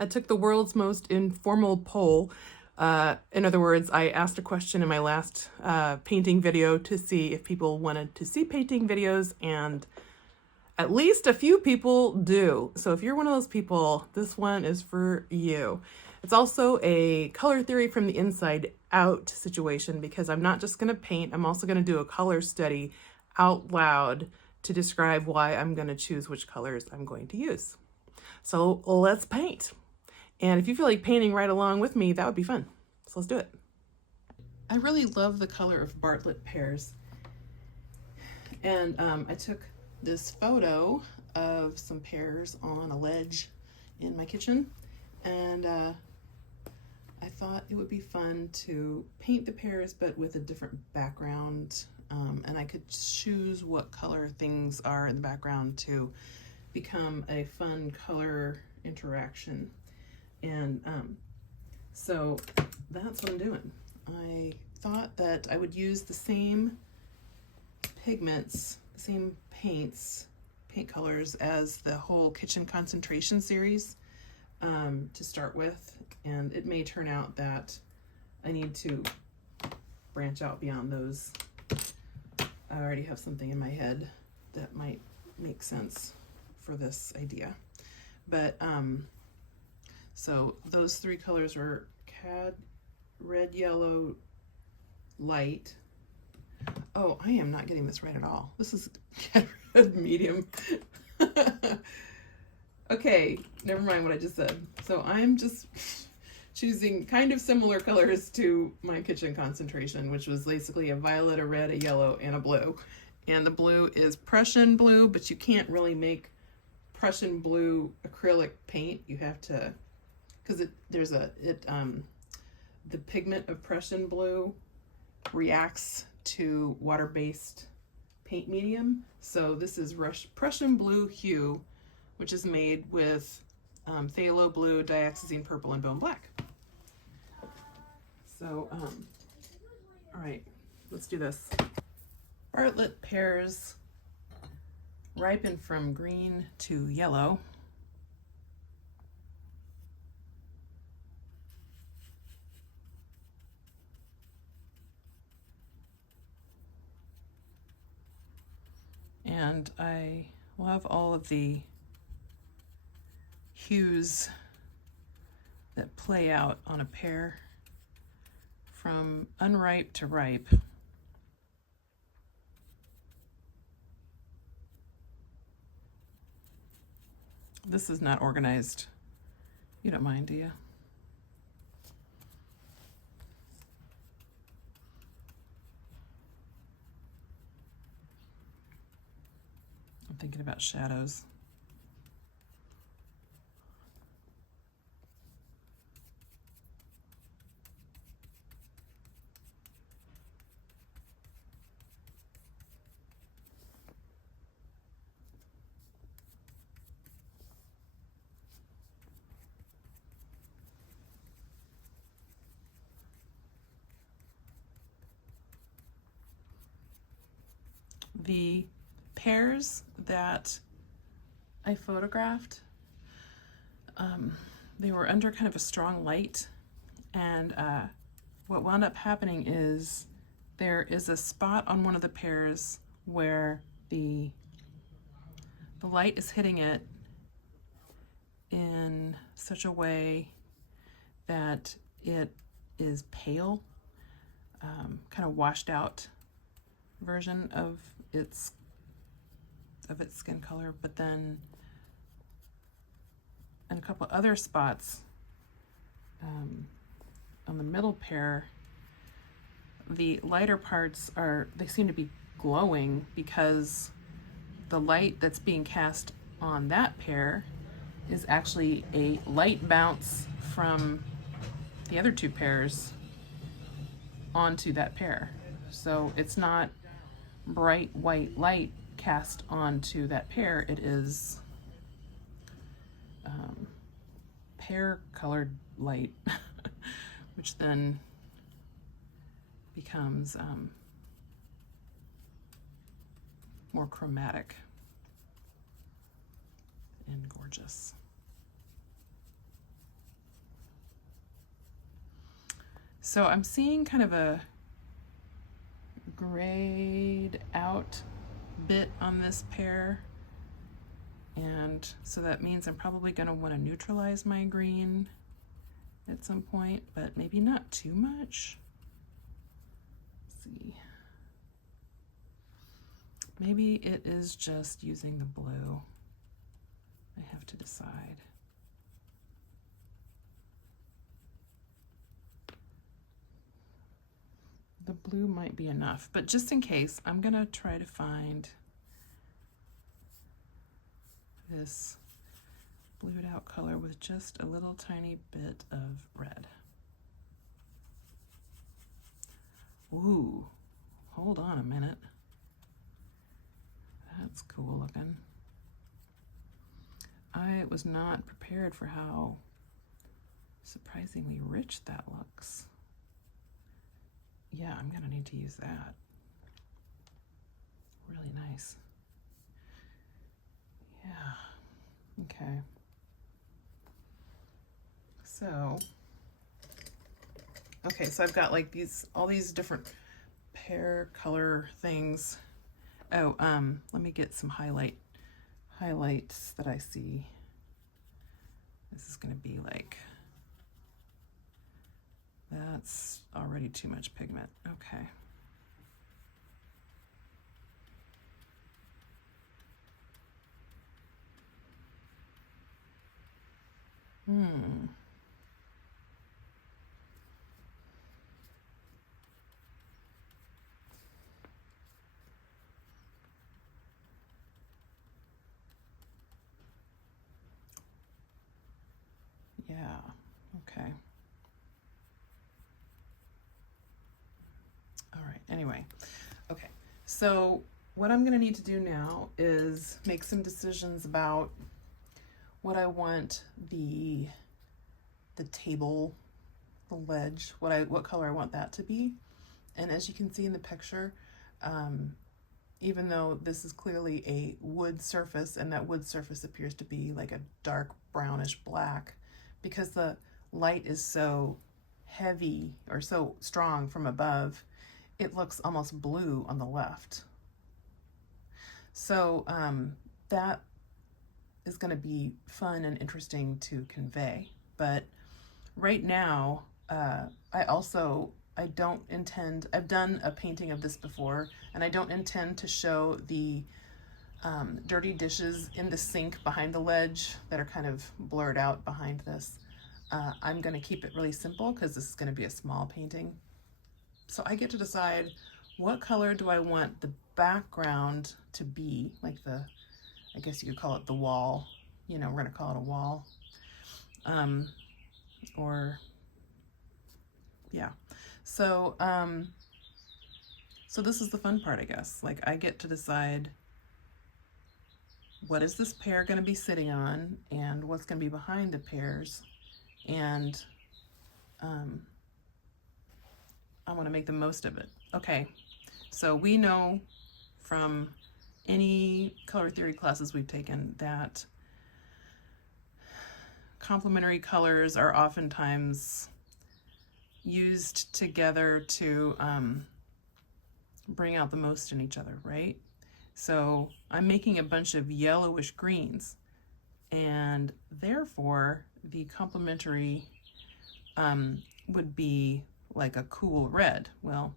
I took the world's most informal poll. In other words, I asked a question in my last painting video to see if people wanted to see painting videos, and at least a few people do. So if you're one of those people, this one is for you. It's also a color theory from the inside out situation, because I'm not just going to paint, I'm also going to do a color study out loud to describe why I'm going to choose which colors I'm going to use. So let's paint. And if you feel like painting right along with me, that would be fun. So let's do it. I really love the color of Bartlett Pears. And I took this photo of some pears on a ledge in my kitchen. And I thought it would be fun to paint the pears, but with a different background. And I could choose what color things are in the background to become a fun color interaction. And so that's what I'm doing. I thought that I would use the same pigments, the same paint colors as the whole kitchen concentration series to start with. And it may turn out that I need to branch out beyond those. I already have something in my head that might make sense for this idea. But so those three colors were cad, red, yellow, light. Oh, I am not getting this right at all. This is cad, red, medium. Okay, never mind what I just said. So I'm just choosing kind of similar colors to my kitchen concentration, which was basically a violet, a red, a yellow, and a blue. And the blue is Prussian blue, but you can't really make Prussian blue acrylic paint. You have to, because the pigment of Prussian blue reacts to water-based paint medium. So this is Prussian blue hue, which is made with phthalo blue, dioxazine purple, and bone black. So, all right, let's do this. Bartlett pears ripen from green to yellow. And I will have all of the hues that play out on a pear from unripe to ripe. This is not organized. You don't mind, do you? I'm thinking about shadows. The pears that I photographed, they were under kind of a strong light, and what wound up happening is there is a spot on one of the pears where the light is hitting it in such a way that it is pale, kind of washed out version of its skin color. But then in a couple other spots on the middle pear, the lighter parts they seem to be glowing because the light that's being cast on that pear is actually a light bounce from the other two pears onto that pear. So it's not bright white light cast onto that pear, it is pear colored light, which then becomes more chromatic and gorgeous. So I'm seeing kind of a grayed out bit on this pear. And so that means I'm probably going to want to neutralize my green at some point, but maybe not too much. Let's see. Maybe it is just using the blue. I have to decide. The blue might be enough, but just in case, I'm going to try to find this blued out color with just a little tiny bit of red. Ooh, hold on a minute. That's cool looking. I was not prepared for how surprisingly rich that looks. Yeah, I'm gonna need to use that. Really nice. Yeah, okay. So I've got like all these different pear color things. Oh, let me get some highlights that I see. This is gonna be like, that's already too much pigment. Okay. Yeah, okay. All right, anyway. Okay, so what I'm gonna need to do now is make some decisions about what I want the table, the ledge, what color I want that to be. And as you can see in the picture, even though this is clearly a wood surface, and that wood surface appears to be like a dark brownish black, because the light is so heavy or so strong from above, it looks almost blue on the left. So that is going to be fun and interesting to convey. But right now, I've done a painting of this before, and I don't intend to show the dirty dishes in the sink behind the ledge that are kind of blurred out behind this. I'm going to keep it really simple because this is going to be a small painting. So I get to decide what color do I want the background to be, like I guess you could call it the wall. We're going to call it a wall. So this is the fun part, I guess. Like, I get to decide what is this pear going to be sitting on and what's going to be behind the pears. And I want to make the most of it. Okay, so we know from any color theory classes we've taken that complementary colors are oftentimes used together to bring out the most in each other, right? So I'm making a bunch of yellowish greens, and therefore the complementary would be like a cool red. Well,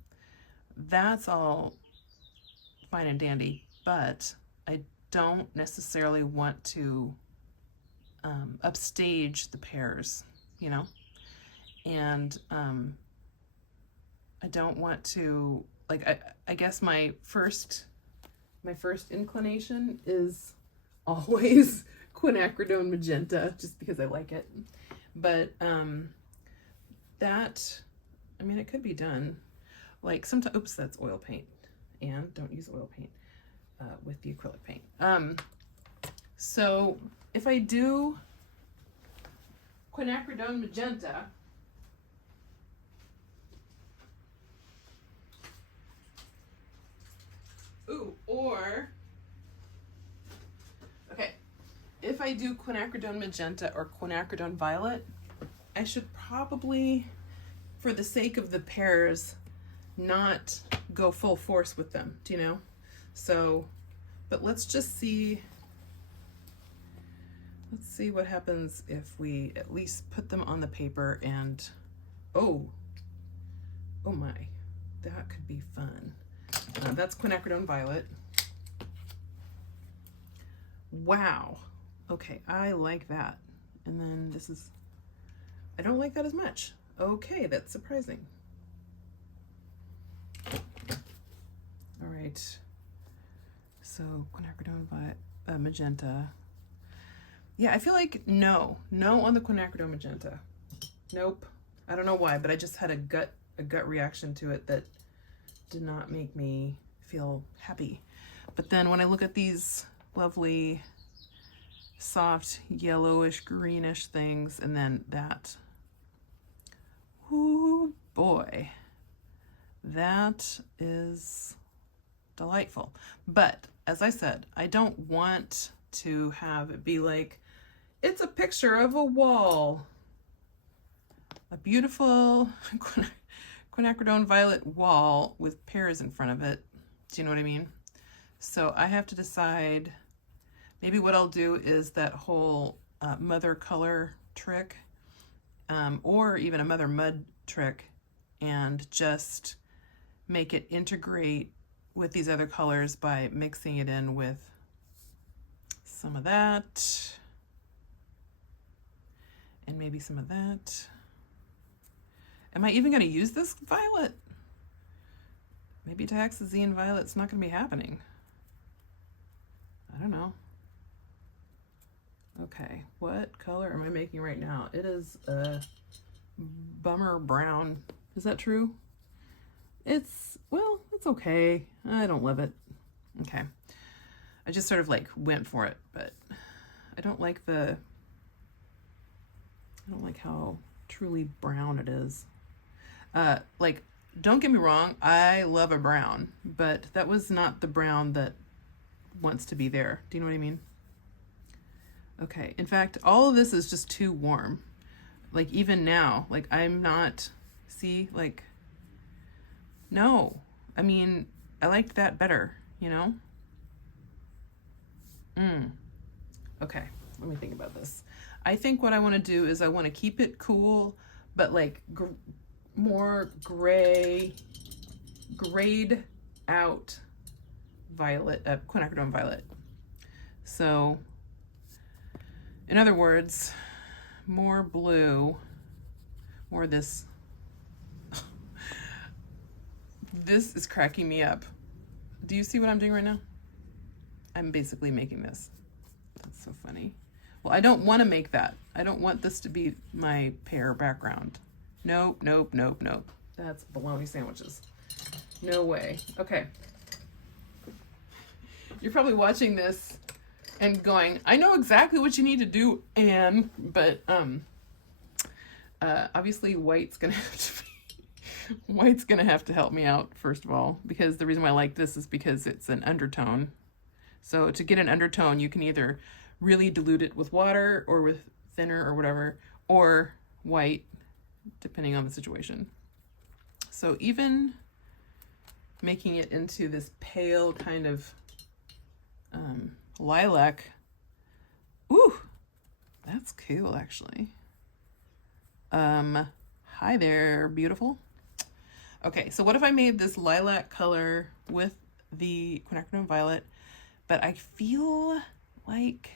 that's all fine and dandy, but I don't necessarily want to upstage the pears, and I don't want to, like, I guess my first inclination is always quinacridone magenta, just because I like it. But it could be done. Like sometimes, oops, that's oil paint. And don't use oil paint with the acrylic paint. So if I do quinacridone magenta, if I do quinacridone magenta or quinacridone violet, I should probably for the sake of the pears, not go full force with them, do you know? So, but let's just see, let's see what happens if we at least put them on the paper and, oh my, that could be fun. That's quinacridone violet. Wow. Okay, I like that. And then this is, I don't like that as much. Okay, that's surprising. All right. So quinacridone violet, magenta. Yeah, I feel like no on the quinacridone magenta. Nope. I don't know why, but I just had a gut reaction to it that did not make me feel happy. But then when I look at these lovely soft yellowish greenish things, and then that, ooh boy, that is delightful. But as I said, I don't want to have it be like, it's a picture of a wall, a beautiful quinacridone violet wall with pears in front of it. Do you know what I mean? So I have to decide, maybe what I'll do is that whole mother color trick, or even a mother mud trick, and just make it integrate with these other colors by mixing it in with some of that and maybe some of that. Am I even going to use this violet? Maybe Taxazine violet's not going to be happening. I don't know. Okay, what color am I making right now? It is a bummer brown. Is that true? It's, well, it's okay. I don't love it. Okay. I just sort of like went for it, but I don't like how truly brown it is. Like, don't get me wrong, I love a brown, but that was not the brown that wants to be there. Do you know what I mean? Okay, in fact, all of this is just too warm. Like, even now, like, I'm not, see, like, no. I mean, I liked that better, you know? Okay, let me think about this. I think what I want to do is I want to keep it cool, but like more grayed out violet, quinacridone violet. So, in other words, more blue, more this. This is cracking me up. Do you see what I'm doing right now? I'm basically making this. That's so funny. Well, I don't want to make that. I don't want this to be my pear background. Nope, nope, nope, nope. That's bologna sandwiches. No way. Okay. You're probably watching this and going, I know exactly what you need to do, Anne, but obviously white's gonna have to help me out, first of all, because the reason why I like this is because it's an undertone. So to get an undertone, you can either really dilute it with water or with thinner or whatever, or white, depending on the situation. So even making it into this pale kind of lilac, ooh, that's cool, actually. Hi there, beautiful. Okay, so what if I made this lilac color with the quinacridone violet, but I feel like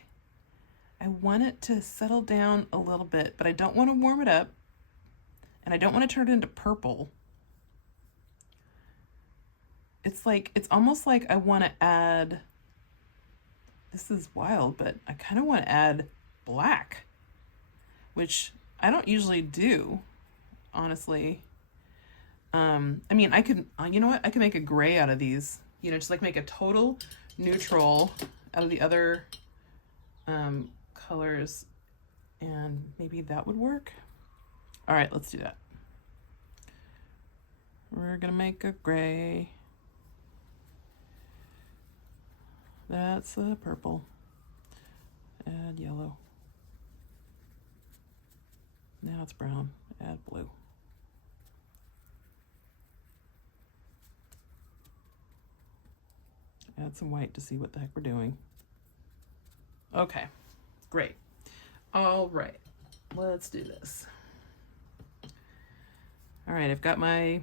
I want it to settle down a little bit, but I don't want to warm it up, and I don't want to turn it into purple. It's like, it's almost like I want to add, this is wild, but I kind of want to add black, which I don't usually do, honestly. I mean, I could, you know what? I could make a gray out of these, you know, just like make a total neutral out of the other colors, and maybe that would work. All right, let's do that. We're gonna make a gray. That's a purple. Add yellow. Now it's brown. Add blue. Add some white to see what the heck we're doing. Okay, great. All right, let's do this. All right, I've got my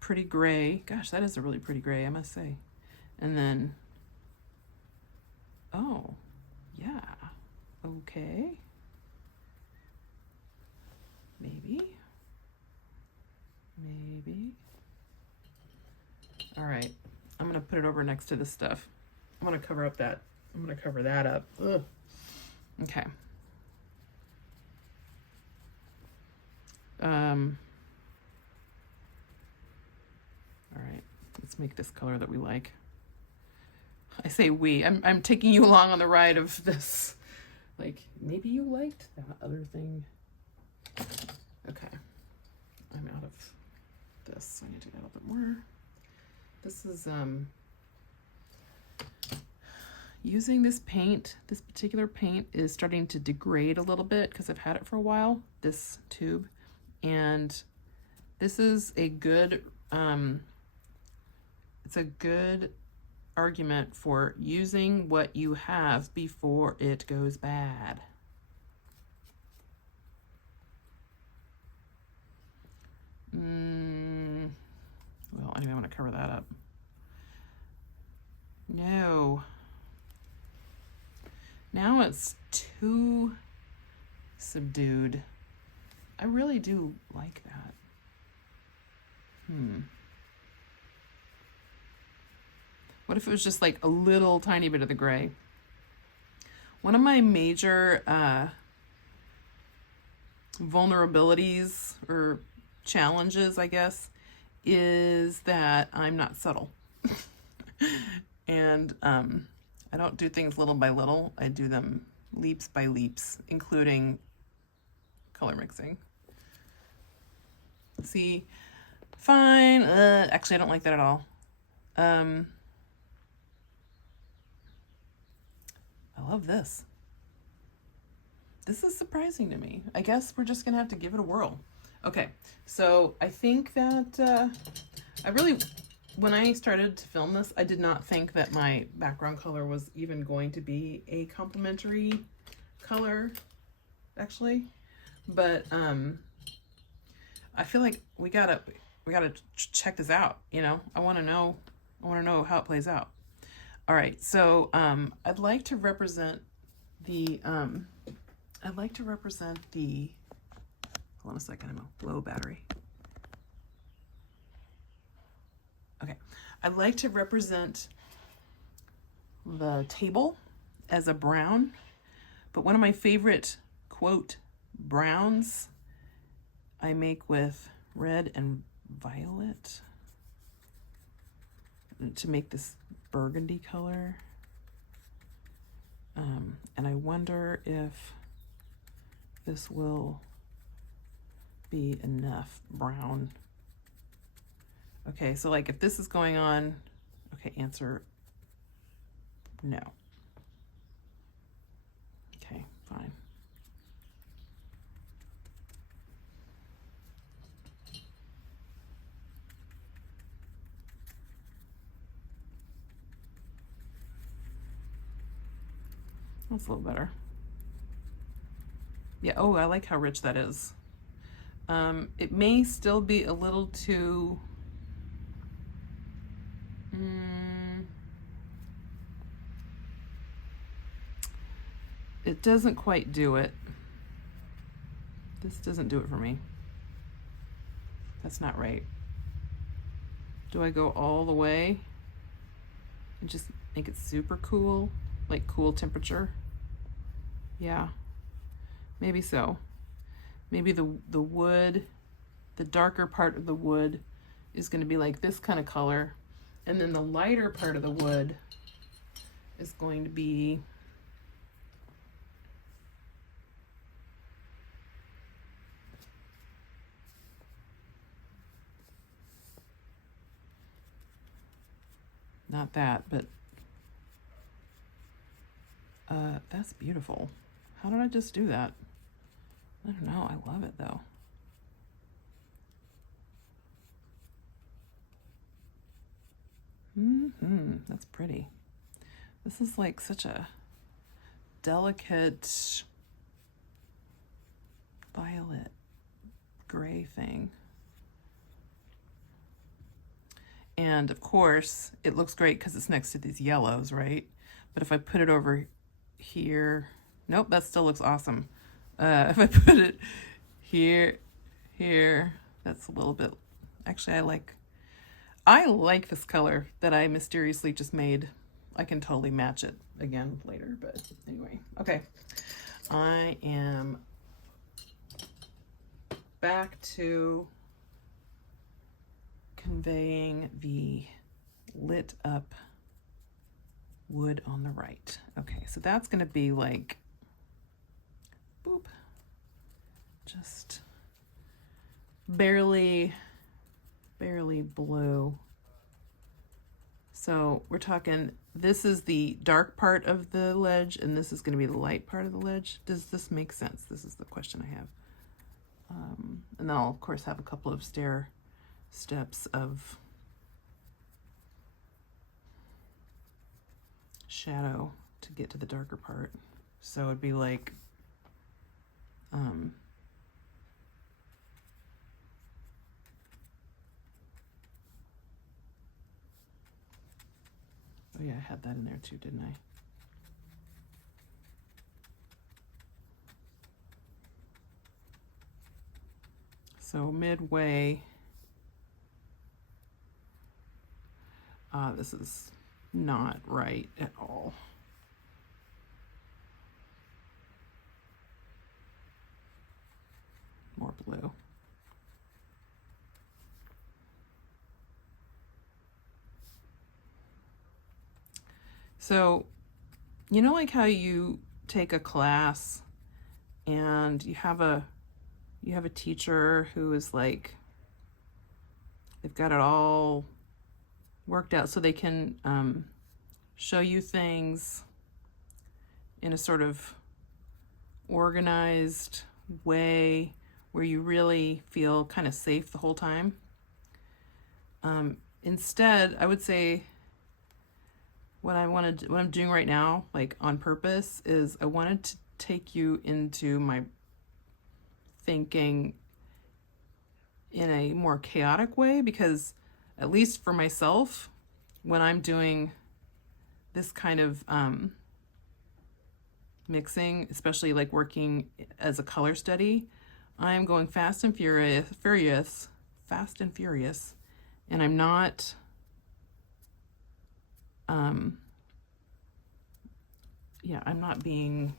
pretty gray. Gosh, that is a really pretty gray, I must say. And then, oh, yeah, okay. Maybe. All right, I'm gonna put it over next to this stuff. I'm gonna cover up that, I'm gonna cover that up. Ugh. Okay. All right, let's make this color that we like. I say we, I'm taking you along on the ride of this. Like, maybe you liked that other thing. Okay, I'm out of this. I need to do that a little bit more. This is using this paint. This particular paint is starting to degrade a little bit because I've had it for a while, this tube. And this is a good, it's a good argument for using what you have before it goes bad. Well, anyway, I want to cover that up. No. Now it's too subdued. I really do like that. What if it was just like a little tiny bit of the gray? One of my major vulnerabilities or challenges, I guess, is that I'm not subtle. And I don't do things little by little. I do them leaps by leaps, including color mixing. See, fine. Actually, I don't like that at all. I love this. This is surprising to me. I guess we're just gonna have to give it a whirl. Okay, so I think that when I started to film this, I did not think that my background color was even going to be a complementary color, actually. But I feel like we gotta check this out. You know, I want to know how it plays out. All right, so I'd like to represent the hold on a second, I'm a low battery. Okay, I'd like to represent the table as a brown, but one of my favorite, quote, browns I make with red and violet to make this burgundy color. And I wonder if this will be enough brown. Okay, so like if this is going on, okay, answer no. Okay, fine. That's a little better. Yeah, oh, I like how rich that is. It may still be a little too... It doesn't quite do it. This doesn't do it for me. That's not right. Do I go all the way and just make it super cool? Like cool temperature? Yeah, maybe so. Maybe the wood, the darker part of the wood is going to be like this kind of color, and then the lighter part of the wood is going to be not that, but that's beautiful. How did I just do that? I don't know. I love it though. That's pretty. This is like such a delicate violet gray thing. And of course, it looks great because it's next to these yellows, right? But if I put it over here, nope, that still looks awesome. If I put it here, that's a little bit, actually I like this color that I mysteriously just made. I can totally match it again later, but anyway, okay. I am back to conveying the lit up wood on the right. Okay, so that's going to be like, boop, just barely blue. So we're talking, this is the dark part of the ledge, and this is going to be the light part of the ledge. Does this make sense? This is the question I have. And then I'll, of course, have a couple of stair steps of shadow to get to the darker part. So it'd be like, oh yeah, I had that in there too, didn't I? So midway, this is not right at all. More blue. So, you know, like how you take a class and you have a teacher who is like, they've got it all worked out so they can show you things in a sort of organized way where you really feel kind of safe the whole time. Instead, I would say what I'm doing right now, like on purpose, is I wanted to take you into my thinking in a more chaotic way, because at least for myself, when I'm doing this kind of mixing, especially like working as a color study, I'm going fast and furious, and I'm not I'm not being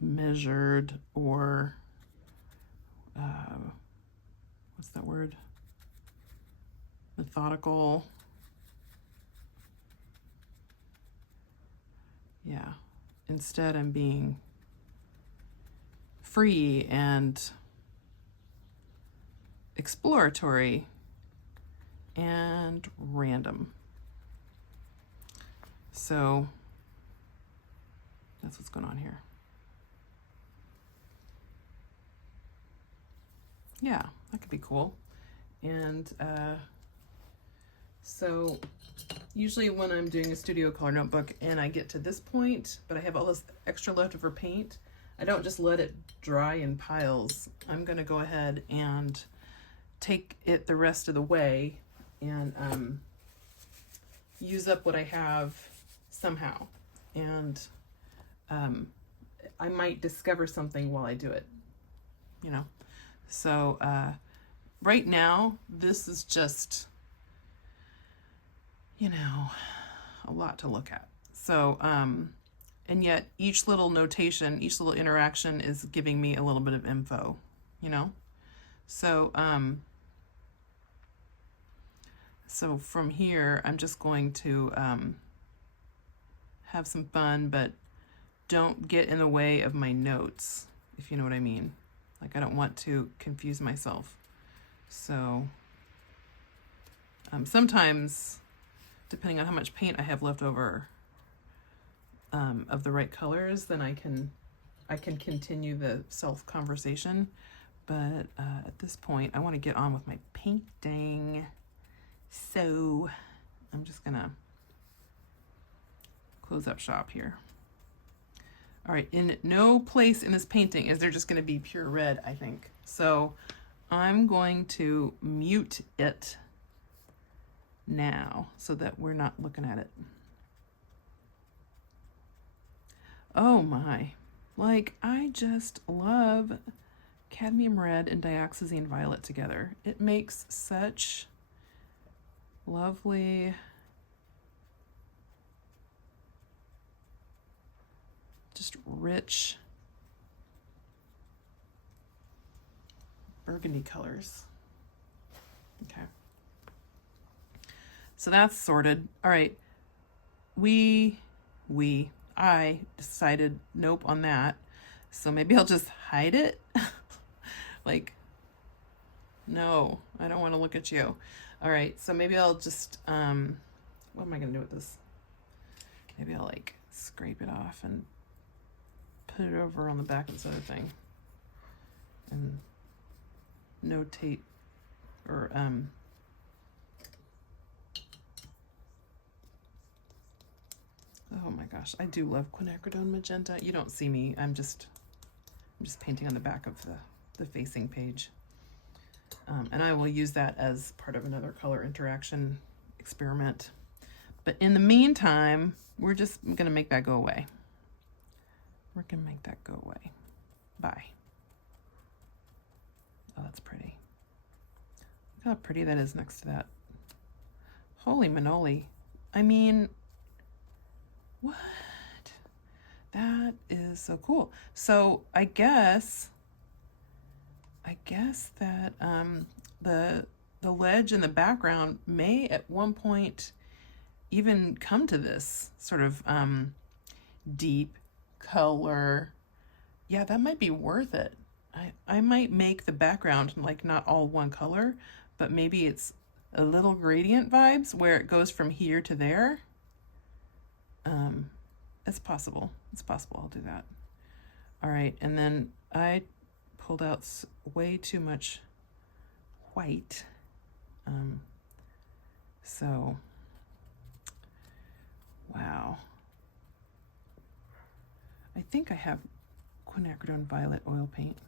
measured or what's that word? Methodical. Yeah. Instead, I'm being free and exploratory and random. So that's what's going on here. Yeah, that could be cool. And so usually when I'm doing a studio color notebook and I get to this point, but I have all this extra leftover paint, I don't just let it dry in piles. I'm going to go ahead and take it the rest of the way and use up what I have somehow. And I might discover something while I do it, you know. So right now, this is just, you know, a lot to look at. So, and yet each little notation, each little interaction is giving me a little bit of info, you know? So, so from here, I'm just going to have some fun, but don't get in the way of my notes, if you know what I mean. Like, I don't want to confuse myself. So sometimes, depending on how much paint I have left over of the right colors, then I can continue the self-conversation. But at this point, I want to get on with my painting. So I'm just going to close up shop here. All right, in no place in this painting is there just going to be pure red, I think. So I'm going to mute it now so that we're not looking at it. Oh my, like I just love cadmium red and dioxazine violet together. It makes such lovely, just rich burgundy colors. Okay. So that's sorted. All right. I decided nope on that. So maybe I'll just hide it. Like, no, I don't want to look at you. All right. So maybe I'll just, what am I going to do with this? Maybe I'll like scrape it off and put it over on the back of this other thing and notate or, oh my gosh, I do love quinacridone magenta. You don't see me. I'm just painting on the back of the facing page. And I will use that as part of another color interaction experiment. But in the meantime, we're just going to make that go away. We're going to make that go away. Bye. Oh, that's pretty. Look how pretty that is next to that. Holy manoli. I mean, what? That is so cool. So I guess that the ledge in the background may at one point even come to this sort of deep color. Yeah, that might be worth it. I might make the background like not all one color, but maybe it's a little gradient vibes where it goes from here to there. It's possible. It's possible. I'll do that. All right. And then I pulled out way too much white. So, wow. I think I have quinacridone violet oil paint.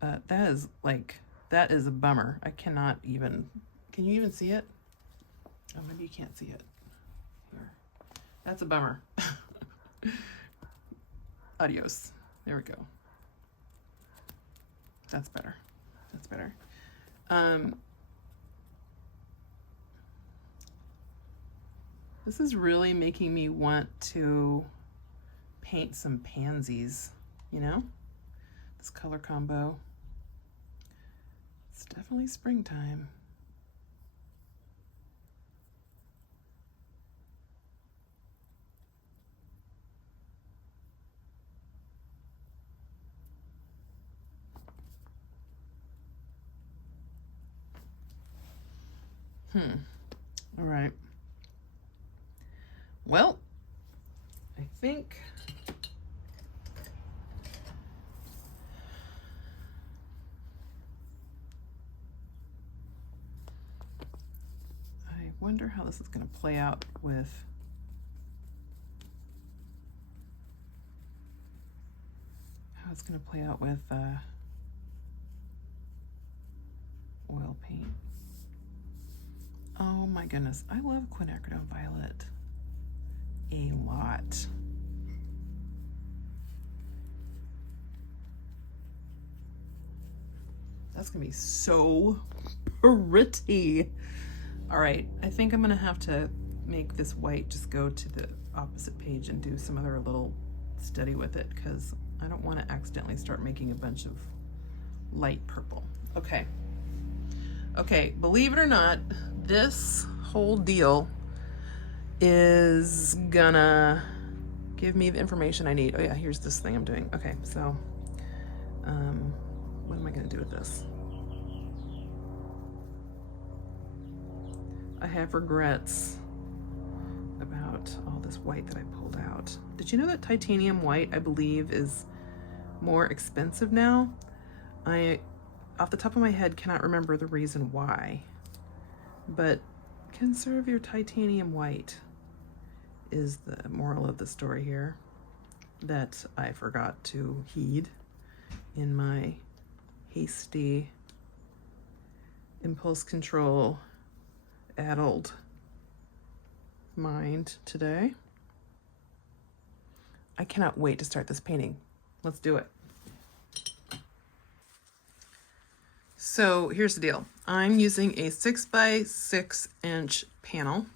That is a bummer. I cannot even, can you even see it? Oh, maybe you can't see it. Here. That's a bummer. Adios. There we go. That's better. That's better. This is really making me want to paint some pansies, you know? This color combo. It's definitely springtime. All right. Well, I think I wonder how this is going to play out with oil paint. Oh my goodness, I love quinacridone violet a lot. That's gonna be so pretty. All right, I think I'm gonna have to make this white just go to the opposite page and do some other little study with it because I don't want to accidentally start making a bunch of light purple. Okay, believe it or not, this whole deal is gonna give me the information I need. Oh yeah, here's this thing I'm doing. Okay, so what am I gonna do with this? I have regrets about all this white that I pulled out. Did you know that titanium white, I believe, is more expensive now? I, off the top of my head, cannot remember the reason why, but conserve your titanium white is the moral of the story here that I forgot to heed in my hasty impulse control addled mind today. I cannot wait to start this painting. Let's do it. So here's the deal. I'm using a 6x6 panel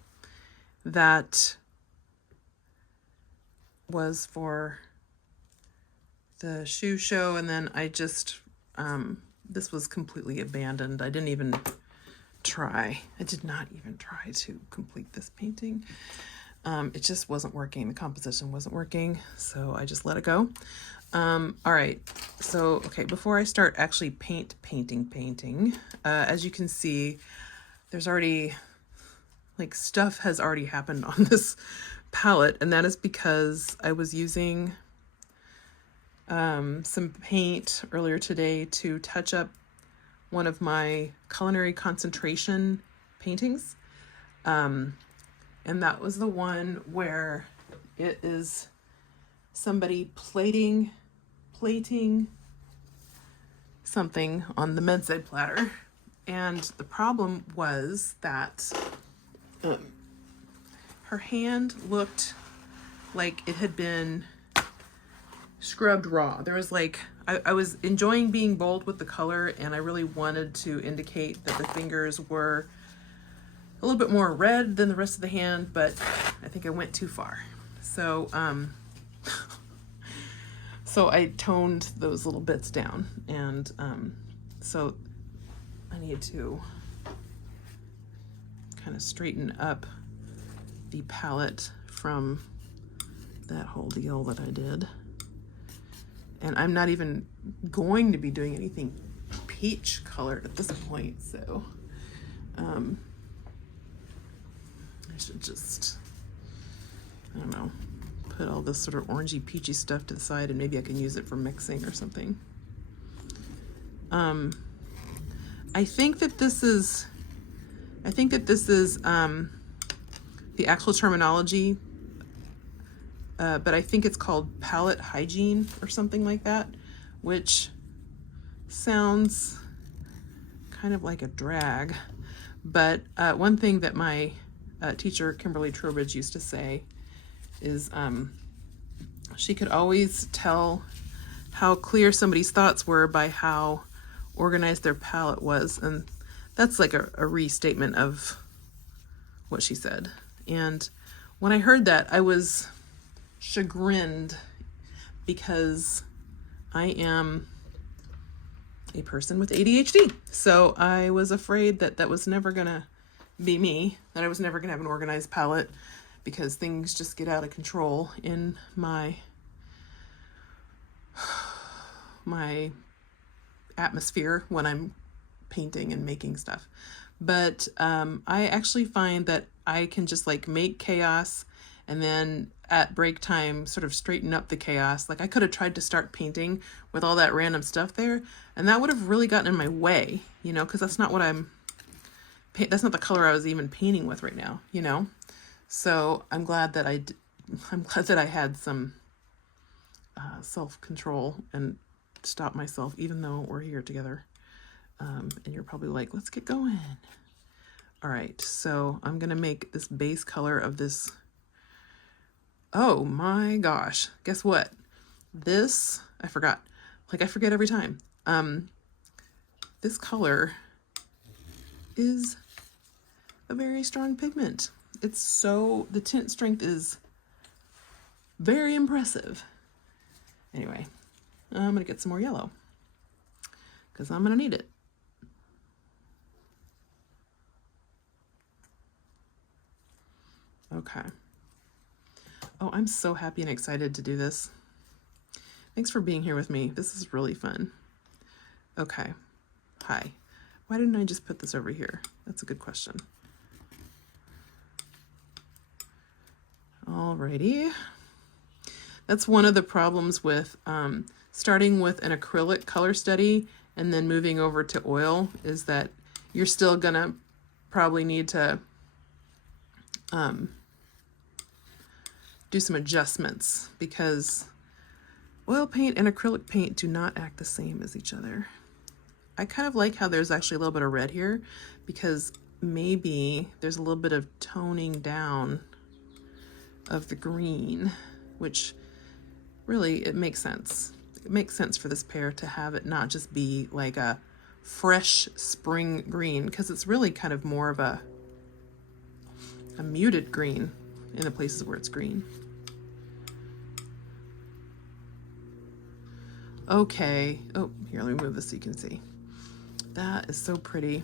that was for the shoe show, and then I just, this was completely abandoned. I didn't even try. I did not even try to complete this painting. It just wasn't working. The composition wasn't working, so I just let it go. All right, so, okay, before I start actually painting, as you can see, there's already, like, stuff has already happened on this palette, and that is because I was using some paint earlier today to touch up one of my culinary concentration paintings. And that was the one where it is somebody plating something on the Medside platter. And the problem was that her hand looked like it had been scrubbed raw. There was like, I was enjoying being bold with the color, and I really wanted to indicate that the fingers were a little bit more red than the rest of the hand, but I think I went too far. So, so I toned those little bits down, and so I need to kind of straighten up the palette from that whole deal that I did. And I'm not even going to be doing anything peach colored at this point, so I should just, I don't know, put all this sort of orangey peachy stuff to the side, and maybe I can use it for mixing or something. I think that this is the actual terminology, but I think it's called palette hygiene or something like that, which sounds kind of like a drag. But one thing that my teacher, Kimberly Trowbridge, used to say is she could always tell how clear somebody's thoughts were by how organized their palette was. And that's like a restatement of what she said. And when I heard that, I was chagrined because I am a person with ADHD. So I was afraid that that was never gonna be me, that I was never gonna have an organized palette, because things just get out of control in my atmosphere when I'm painting and making stuff. But I actually find that I can just like make chaos, and then at break time sort of straighten up the chaos. Like I could have tried to start painting with all that random stuff there, and that would have really gotten in my way, you know, because that's not what that's not the color I was even painting with right now, you know. So I'm glad that I had some self-control and stopped myself, even though we're here together. And you're probably like, let's get going. All right, so I'm gonna make this base color of this. Oh my gosh, guess what? This, I forgot. Like I forget every time. This color is a very strong pigment. It's so, the tint strength is very impressive. Anyway, I'm gonna get some more yellow because I'm gonna need it. Okay. Oh, I'm so happy and excited to do this. Thanks for being here with me. This is really fun. Okay. Hi. Why didn't I just put this over here? That's a good question. Alrighty. That's one of the problems with starting with an acrylic color study and then moving over to oil is that you're still gonna probably need to do some adjustments, because oil paint and acrylic paint do not act the same as each other. I kind of like how there's actually a little bit of red here, because maybe there's a little bit of toning down of the green, which really, it makes sense. It makes sense for this pear to have it not just be like a fresh spring green, because it's really kind of more of a muted green in the places where it's green. Okay. Oh, here, let me move this so you can see. That is so pretty.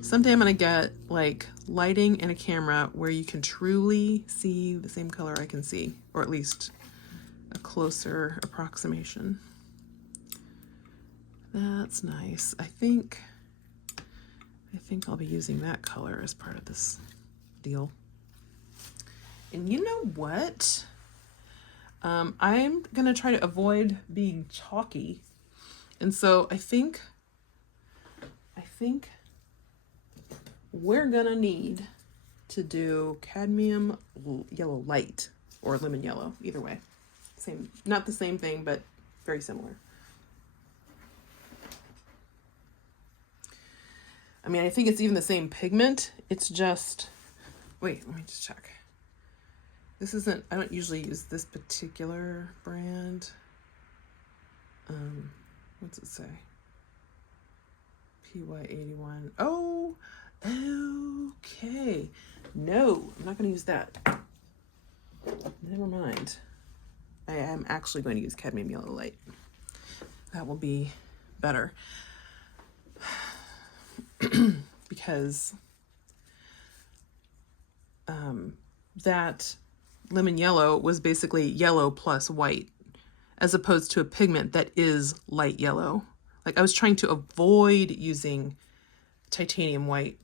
Someday I'm going to get like lighting and a camera where you can truly see the same color I can see, or at least a closer approximation. That's nice. I think I'll be using that color as part of this deal. And you know what? I'm gonna try to avoid being chalky, and so I think we're gonna need to do cadmium yellow light or lemon yellow, either way. Same, not the same thing, but very similar. I mean, I think it's even the same pigment. It's just, wait, let me just check. This isn't, I don't usually use this particular brand. What's it say? PY81. Oh, okay. No, I'm not going to use that. Never mind. I am actually going to use cadmium yellow light. That will be better. Because that lemon yellow was basically yellow plus white, as opposed to a pigment that is light yellow. Like, I was trying to avoid using titanium white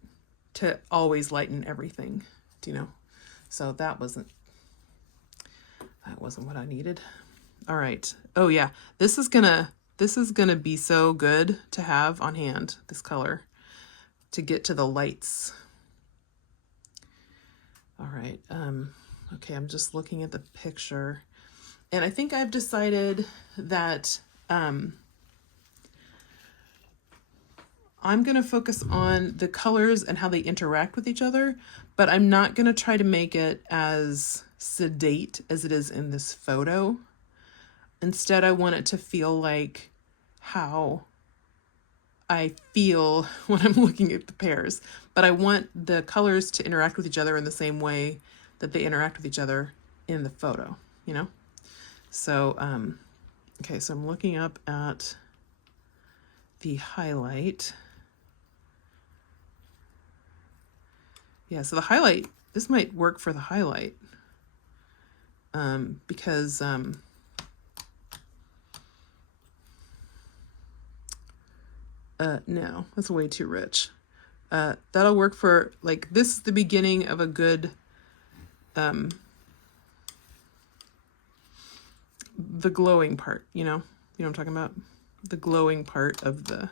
to always lighten everything, do you know? So that wasn't what I needed. All right. Oh yeah, this is gonna be so good to have on hand, this color, to get to the lights. All right. Okay, I'm just looking at the picture, and I think I've decided that I'm going to focus on the colors and how they interact with each other, but I'm not going to try to make it as sedate as it is in this photo. Instead, I want it to feel like how I feel when I'm looking at the pears, but I want the colors to interact with each other in the same way that they interact with each other in the photo, you know? So, okay, so I'm looking up at the highlight. Yeah, so the highlight, this might work for the highlight, because no, that's way too rich. That'll work for, like, this is the beginning of a good, the glowing part, you know what I'm talking about? The glowing part of the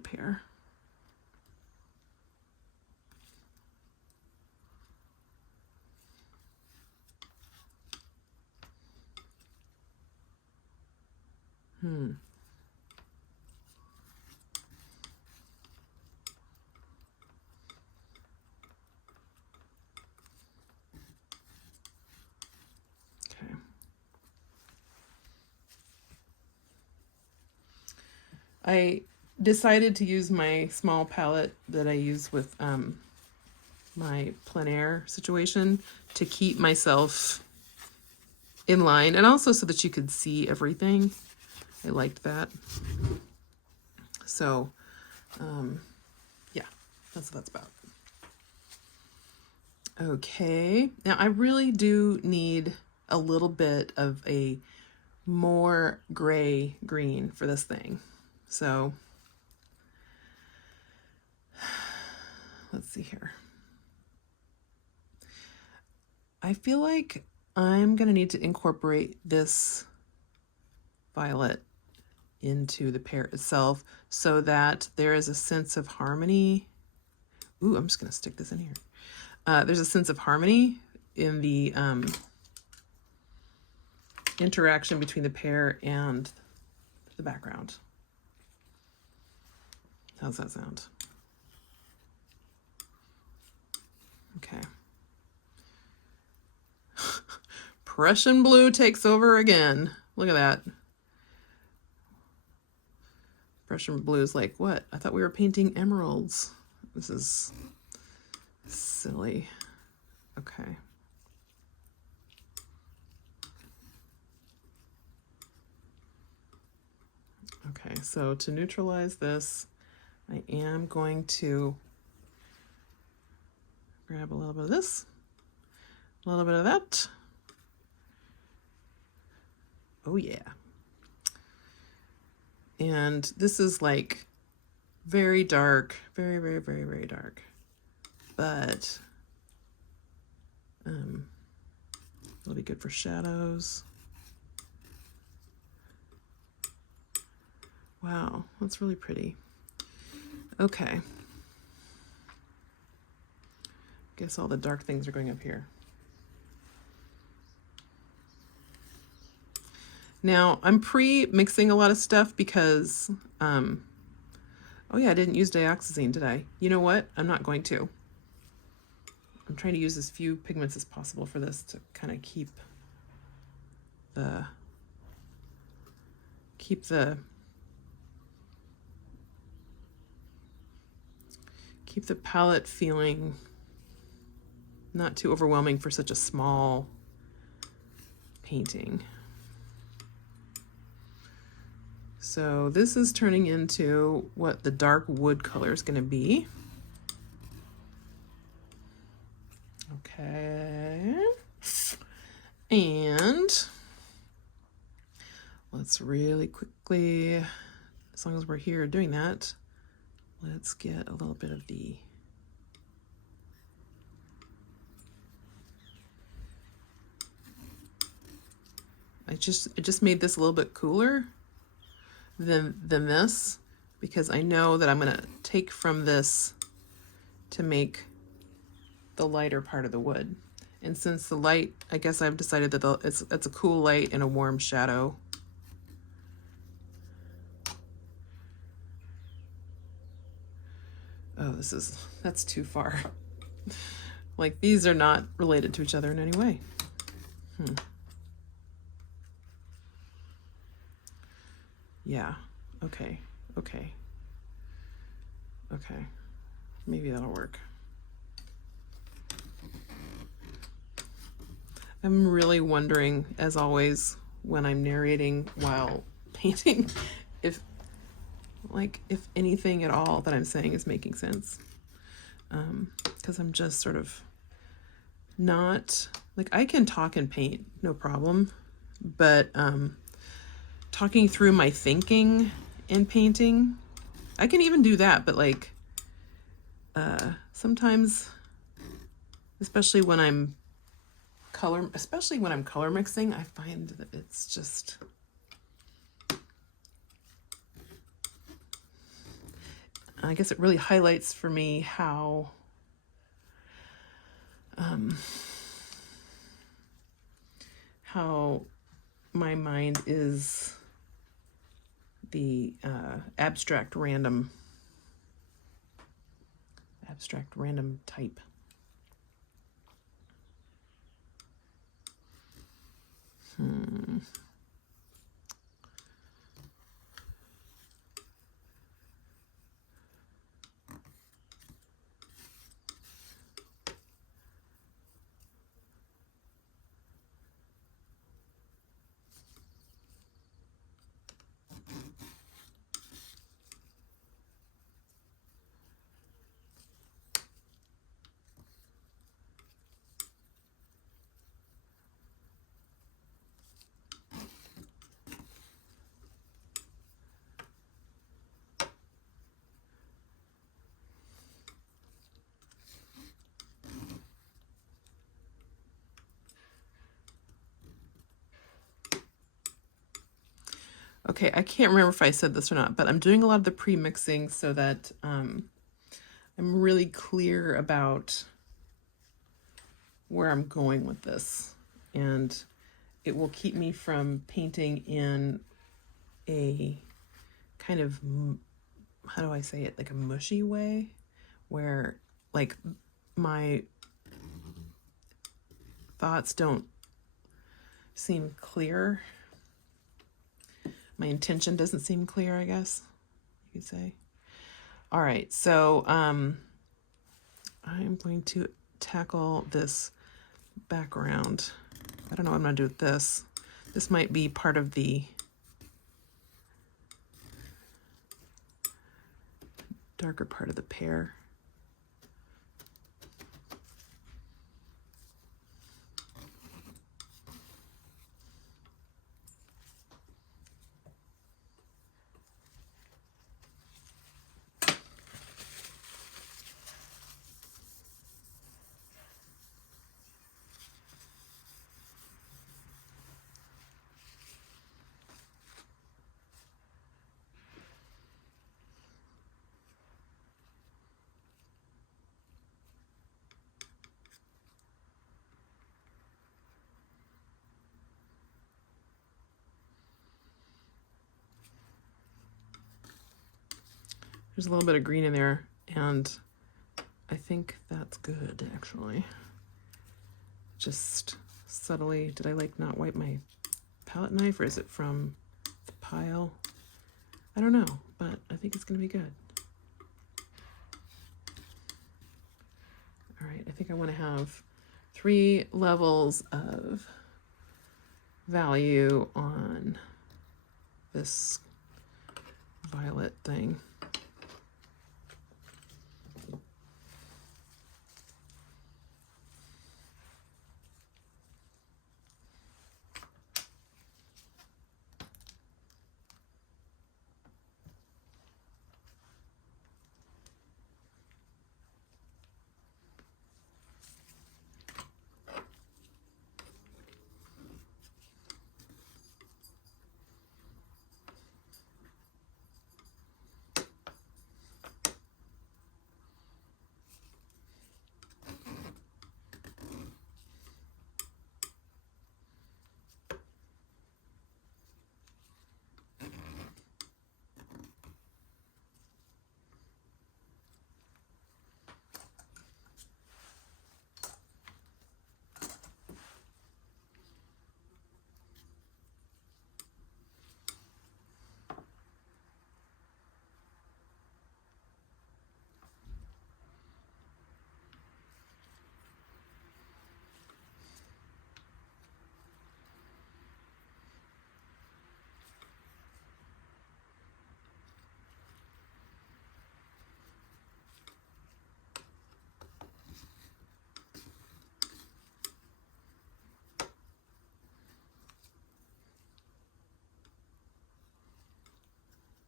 pear. Okay. I decided to use my small palette that I use with my plein air situation to keep myself in line, and also so that you could see everything. I liked that. So, yeah, that's what that's about. Okay, now I really do need a little bit of a more gray green for this thing. So, let's see here. I feel like I'm gonna need to incorporate this violet into the pear itself so that there is a sense of harmony. Ooh, I'm just going to stick this in here. There's a sense of harmony in the interaction between the pear and the background. How's that sound? Okay. Prussian blue takes over again. Look at that. Prussian blue is like, what? I thought we were painting emeralds. This is silly. Okay. Okay, so to neutralize this, I am going to grab a little bit of this, a little bit of that. Oh yeah. And this is like very dark, very, very, very, very dark. But it'll be good for shadows. Wow, that's really pretty. Okay. Guess all the dark things are going up here. Now, I'm pre-mixing a lot of stuff because, oh yeah, I didn't use dioxazine, did I? You know what? I'm not going to. I'm trying to use as few pigments as possible for this to kind of keep the palette feeling not too overwhelming for such a small painting. So this is turning into what the dark wood color is going to be. Okay. And let's really quickly, as long as we're here doing that, let's get a little bit of the I just made this a little bit cooler than this, because I know that I'm going to take from this to make the lighter part of the wood. And since the light, I guess I've decided that it's a cool light and a warm shadow. Oh, that's too far. Like, these are not related to each other in any way. Yeah, okay. Maybe that'll work. I'm really wondering, as always, when I'm narrating while painting, if anything at all that I'm saying is making sense. Because I'm just sort of not, like, I can talk and paint, no problem, but talking through my thinking in painting, I can even do that, but like sometimes, especially when I'm color mixing, I find that it's just, I guess it really highlights for me how my mind is the abstract random type. Okay, I can't remember if I said this or not, but I'm doing a lot of the pre-mixing so that I'm really clear about where I'm going with this. And it will keep me from painting in a kind of, how do I say it, like a mushy way, where like my thoughts don't seem clear. My intention doesn't seem clear, I guess you could say. All right, so I'm going to tackle this background. I don't know what I'm gonna do with this. This might be part of the darker part of the pear. There's a little bit of green in there, and I think that's good, actually. Just subtly, did I like not wipe my palette knife, or is it from the pile? I don't know, but I think it's gonna be good. All right, I think I wanna have 3 levels of value on this violet thing.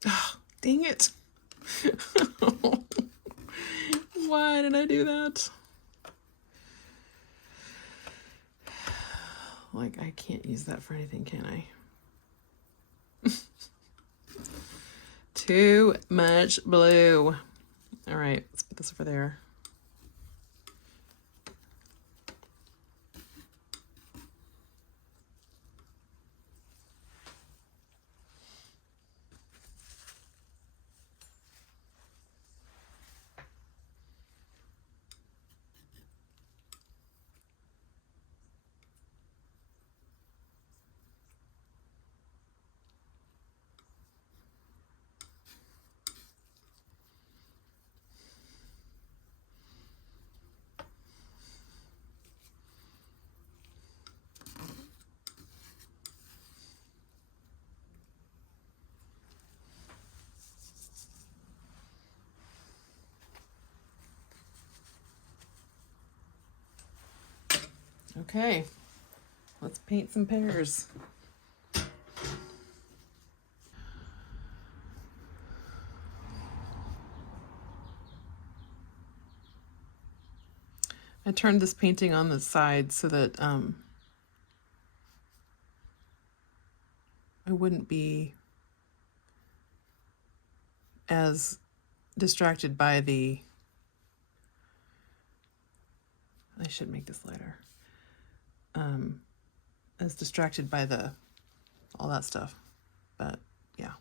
Oh, dang it. Why did I do that? Like, I can't use that for anything, can I? Too much blue. All right, let's put this over there. Okay, let's paint some pears. I turned this painting on the side so that I wouldn't be as distracted by the, I should make this lighter, as distracted by the, all that stuff, but yeah.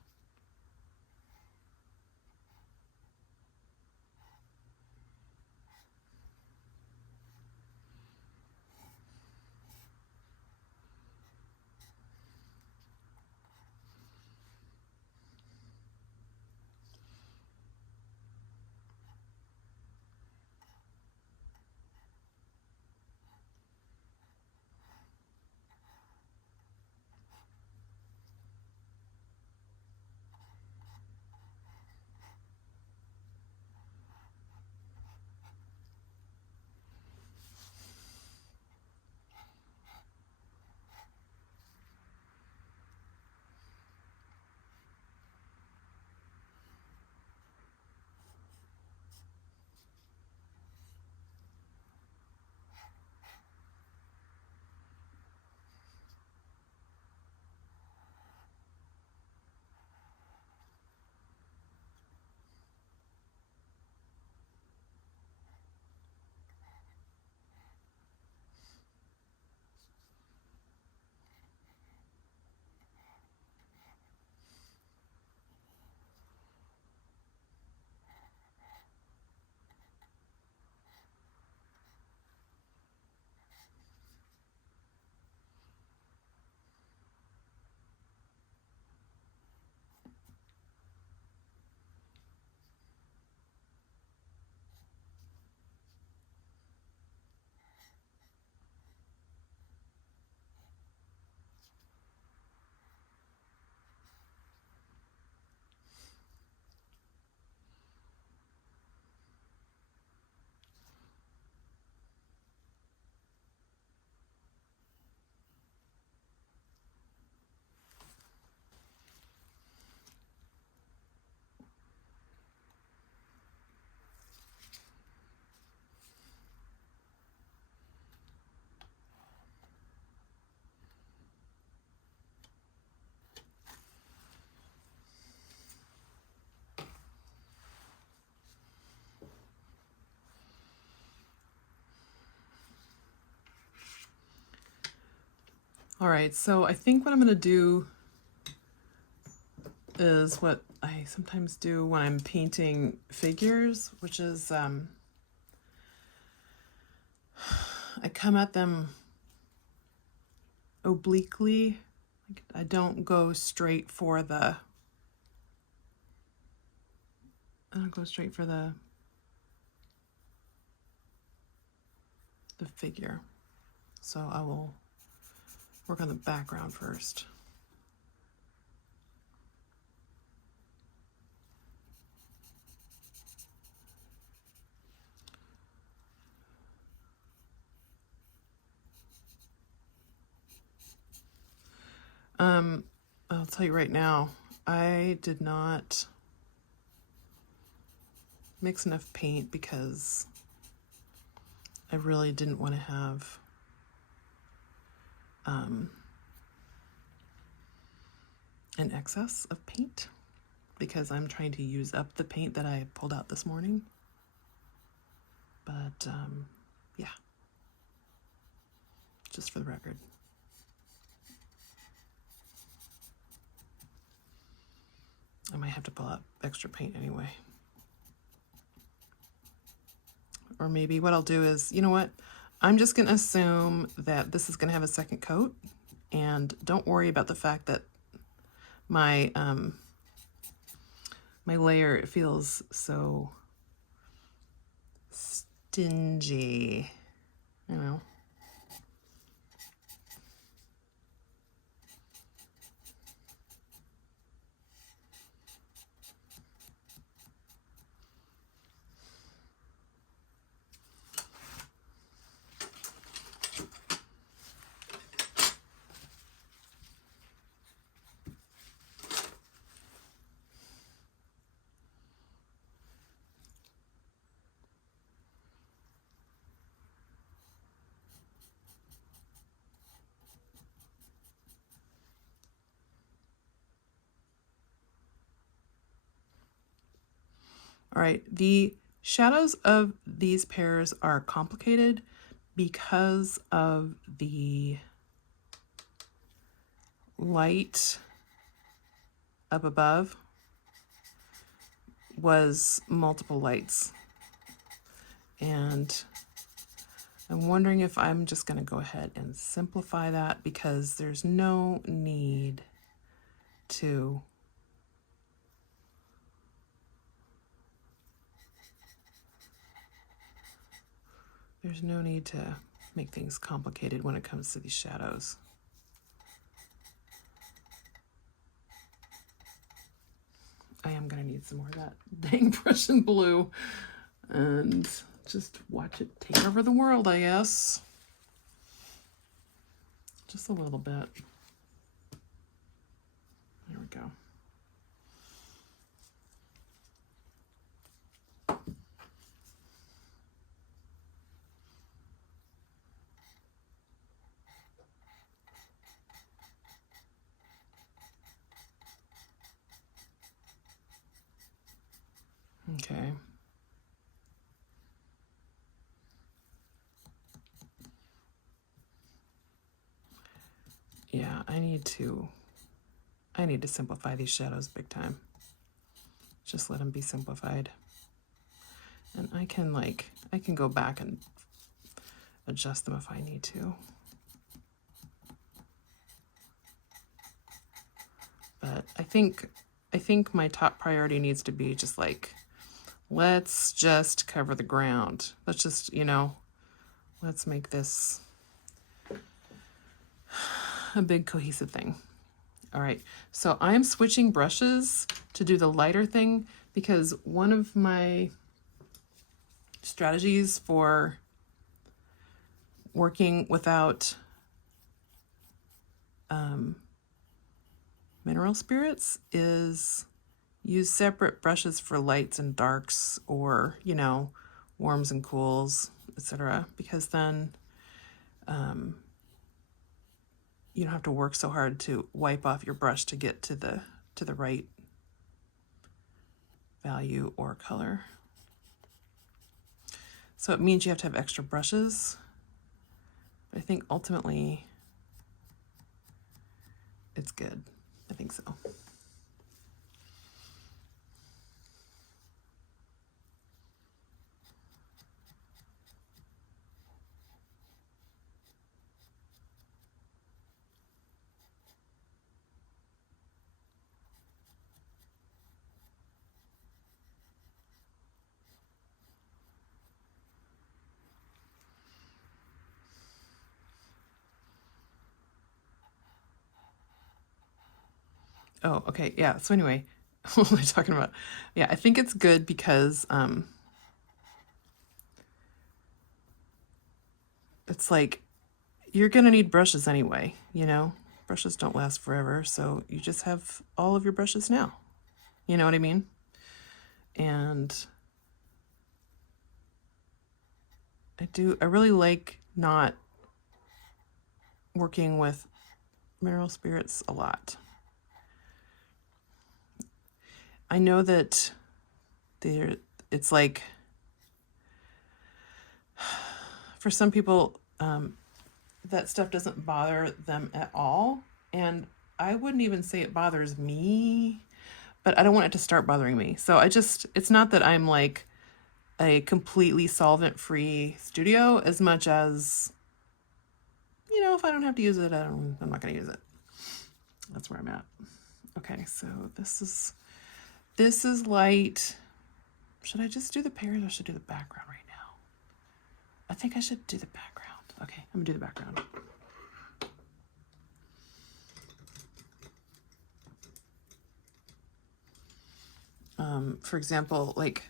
All right, so I think what I'm gonna do is what I sometimes do when I'm painting figures, which is I come at them obliquely. I don't go straight for the, the figure. So I will work on the background first. I'll tell you right now, I did not mix enough paint because I really didn't want to have an excess of paint because I'm trying to use up the paint that I pulled out this morning. But yeah, just for the record. I might have to pull out extra paint anyway. Or maybe what I'll do is, you know what? I'm just going to assume that this is going to have a second coat, and don't worry about the fact that my my layer, it feels so stingy, you know. All right, the shadows of these pears are complicated because of the light up above was multiple lights. And I'm wondering if I'm just going to go ahead and simplify that, because there's no need to make things complicated when it comes to these shadows. I am going to need some more of that dang Prussian blue and just watch it take over the world, I guess. Just a little bit. There we go. Okay. Yeah, I need to simplify these shadows big time. Just let them be simplified. And I can go back and adjust them if I need to. But I think my top priority needs to be just like, let's just cover the ground. Let's just, let's make this a big cohesive thing. All right, so I'm switching brushes to do the lighter thing, because one of my strategies for working without mineral spirits is use separate brushes for lights and darks, or, warms and cools, etc. Because then you don't have to work so hard to wipe off your brush to get to the right value or color. So it means you have to have extra brushes. But I think ultimately it's good. I think so. Oh, okay, yeah. So anyway, what am I talking about? Yeah, I think it's good because it's like you're gonna need brushes anyway, Brushes don't last forever, so you just have all of your brushes now. You know what I mean? And I really like not working with mineral spirits a lot. I know that it's like, for some people, that stuff doesn't bother them at all. And I wouldn't even say it bothers me, but I don't want it to start bothering me. So it's not that I'm like a completely solvent-free studio, as much as, if I don't have to use it, I'm not going to use it. That's where I'm at. Okay, so this is light. Should I just do the pears, or should I do the background right now? I think I should do the background. Okay, I'm gonna do the background. For example, like,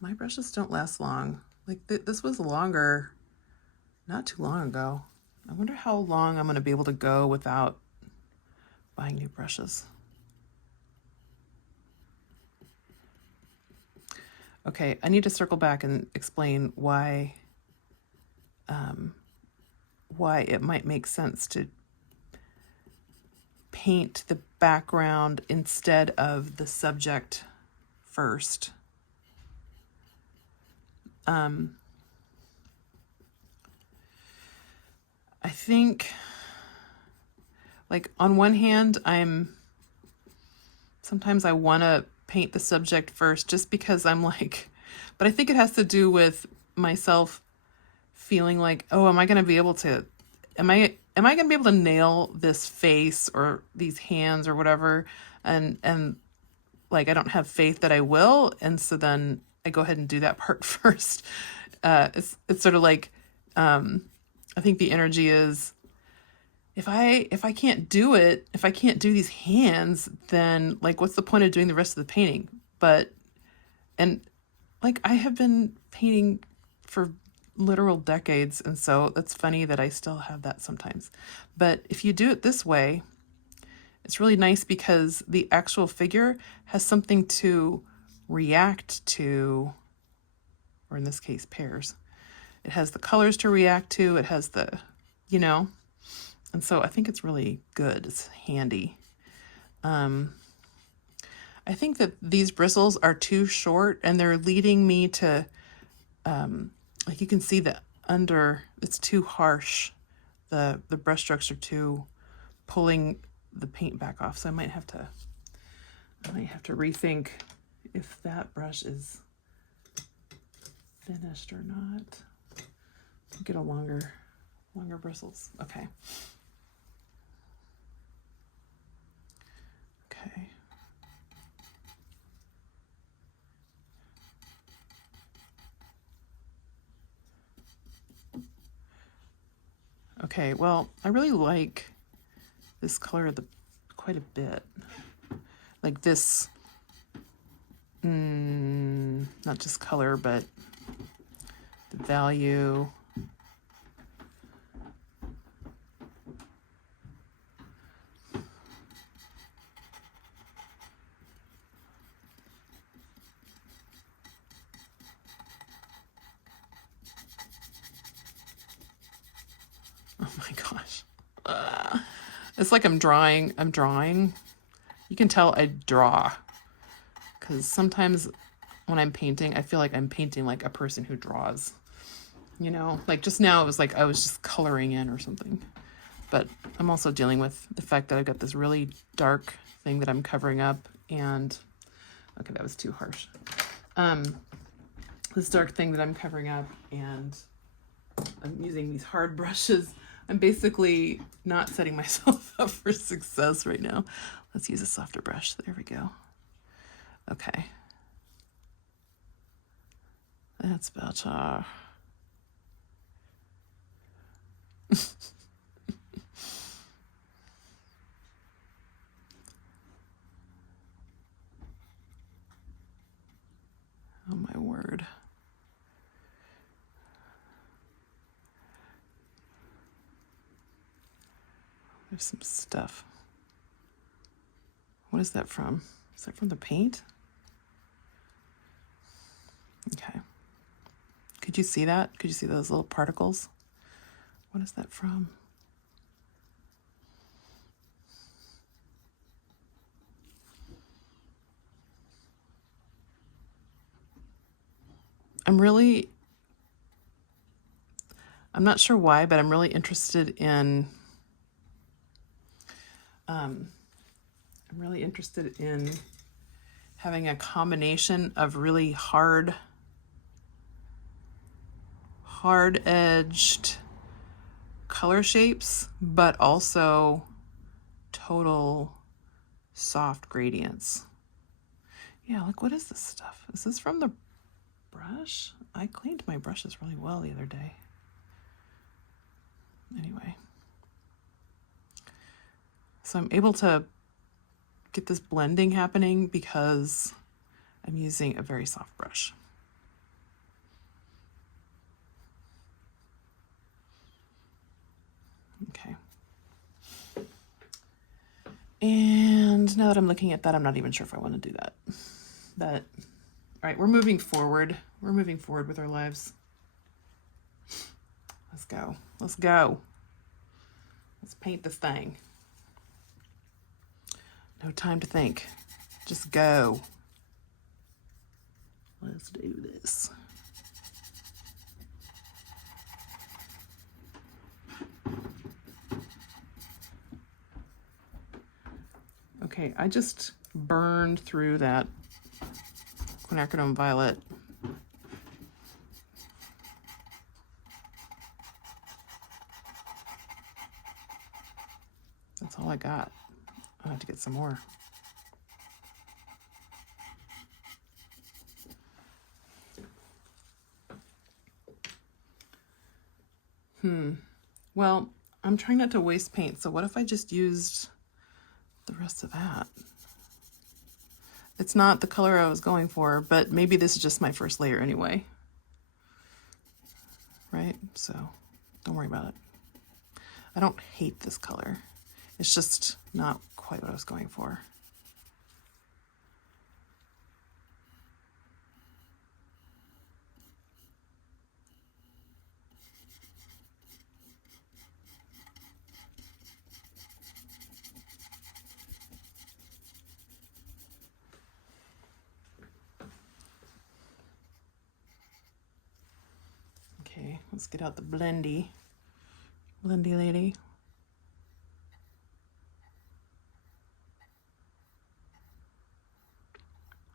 my brushes don't last long. Like, this was longer not too long ago. I wonder how long I'm gonna be able to go without buying new brushes. Okay, I need to circle back and explain why it might make sense to paint the background instead of the subject first. I think, like, on one hand, sometimes I want to paint the subject first just because I'm like, but I think it has to do with myself feeling like, oh, am I going to be able to nail this face or these hands or whatever? And like, I don't have faith that I will. And so then I go ahead and do that part first. It's sort of like, I think the energy is, if I can't do it, if I can't do these hands, then like, what's the point of doing the rest of the painting? And like, I have been painting for literal decades. And so it's funny that I still have that sometimes. But if you do it this way, it's really nice because the actual figure has something to react to, or in this case, Pears. It has the colors to react to. It has the, and so I think it's really good. It's handy. I think that these bristles are too short and they're leading me to, like, you can see that it's too harsh. The brush strokes are too pulling the paint back off. So I might have to rethink if that brush is finished or not. Get a longer bristles. Okay. Okay, well, I really like this color quite a bit. Like this, not just color, but the value. Oh my gosh. It's like I'm drawing. You can tell I draw. Because sometimes when I'm painting, I feel like I'm painting like a person who draws. Like just now it was like I was just coloring in or something. But I'm also dealing with the fact that I've got this really dark thing that I'm covering up. And, okay, that was too harsh. This dark thing that I'm covering up, and I'm using these hard brushes. I'm basically not setting myself up for success right now. Let's use a softer brush. There we go. Okay. That's better. Oh my word. There's some stuff. What is that from? Is that from the paint? Okay. Could you see that? Could you see those little particles? What is that from? I'm not sure why, but I'm really interested in having a combination of really hard-edged color shapes, but also total soft gradients. Yeah, like, what is this stuff? Is this from the brush? I cleaned my brushes really well the other day. Anyway. So I'm able to get this blending happening because I'm using a very soft brush. Okay. And now that I'm looking at that, I'm not even sure if I want to do that. But, all right, we're moving forward. We're moving forward with our lives. Let's go. Let's go. Let's paint this thing. No time to think. Just go. Let's do this. Okay, I just burned through that quinacridone violet. That's all I got. I'll have to get some more. Well, I'm trying not to waste paint, so what if I just used the rest of that? It's not the color I was going for, but maybe this is just my first layer anyway. Right? So don't worry about it. I don't hate this color. It's just not quite what I was going for. Okay, let's get out the blendy lady.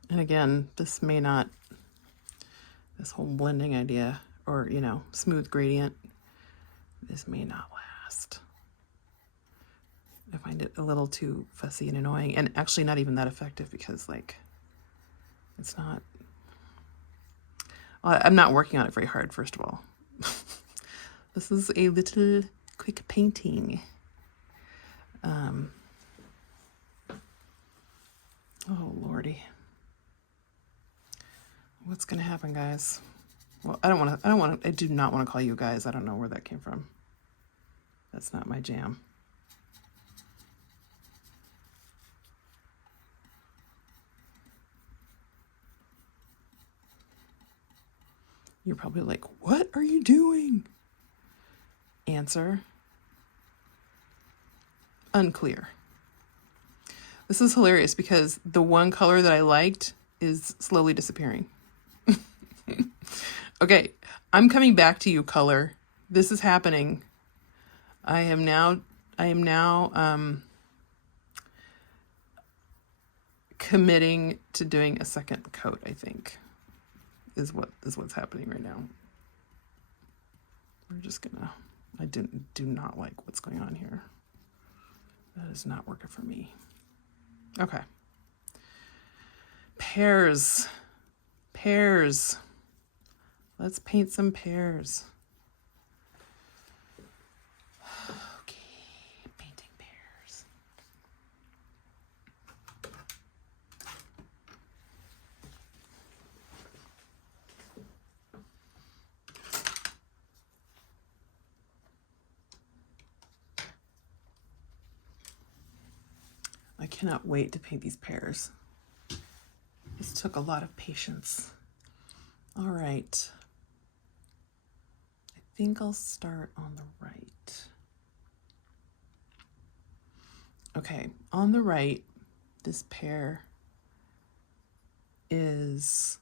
And again, this whole blending idea, or, you know, smooth gradient, this may not last. I find it a little too fussy and annoying, and actually not even that effective because, like, it's not, well, I'm not working on it very hard, first of all. This is a little quick painting. Oh lordy, what's gonna happen, guys? Well, I do not want to call you guys. I don't know where that came from. That's not my jam. You're probably like, what are you doing? Answer: unclear. This is hilarious because the one color that I liked is slowly disappearing. Okay, I'm coming back to you, color. This is happening. I am now committing to doing a second coat, I think, is what's happening right now. We're just gonna, I do not like what's going on here. That is not working for me. Okay. Pears. Pears. Let's paint some pears. Okay, painting pears. I cannot wait to paint these pears. This took a lot of patience. All right. I think I'll start on the right. Okay, on the right, this pear is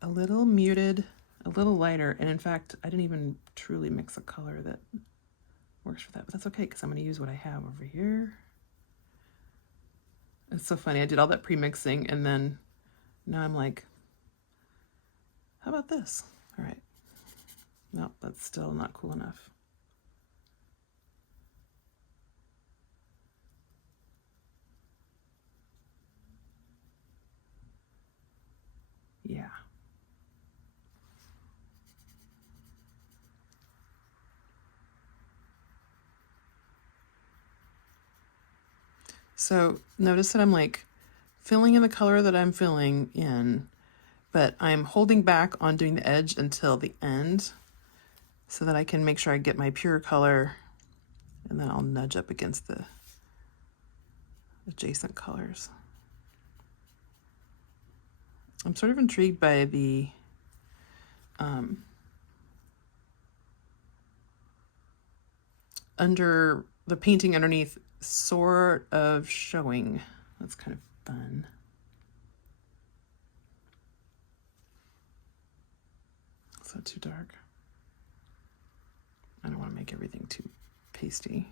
a little muted, a little lighter, and in fact, I didn't even truly mix a color that works for that, but that's okay because I'm going to use what I have over here. It's so funny. I did all that pre-mixing, and then now I'm like, how about this? All right. No, that's still not cool enough. Yeah. So notice that I'm like filling in the color that I'm filling in, but I'm holding back on doing the edge until the end so that I can make sure I get my pure color, and then I'll nudge up against the adjacent colors. I'm sort of intrigued by the under the painting underneath sort of showing. That's kind of fun. Is that too dark? I don't want to make everything too pasty.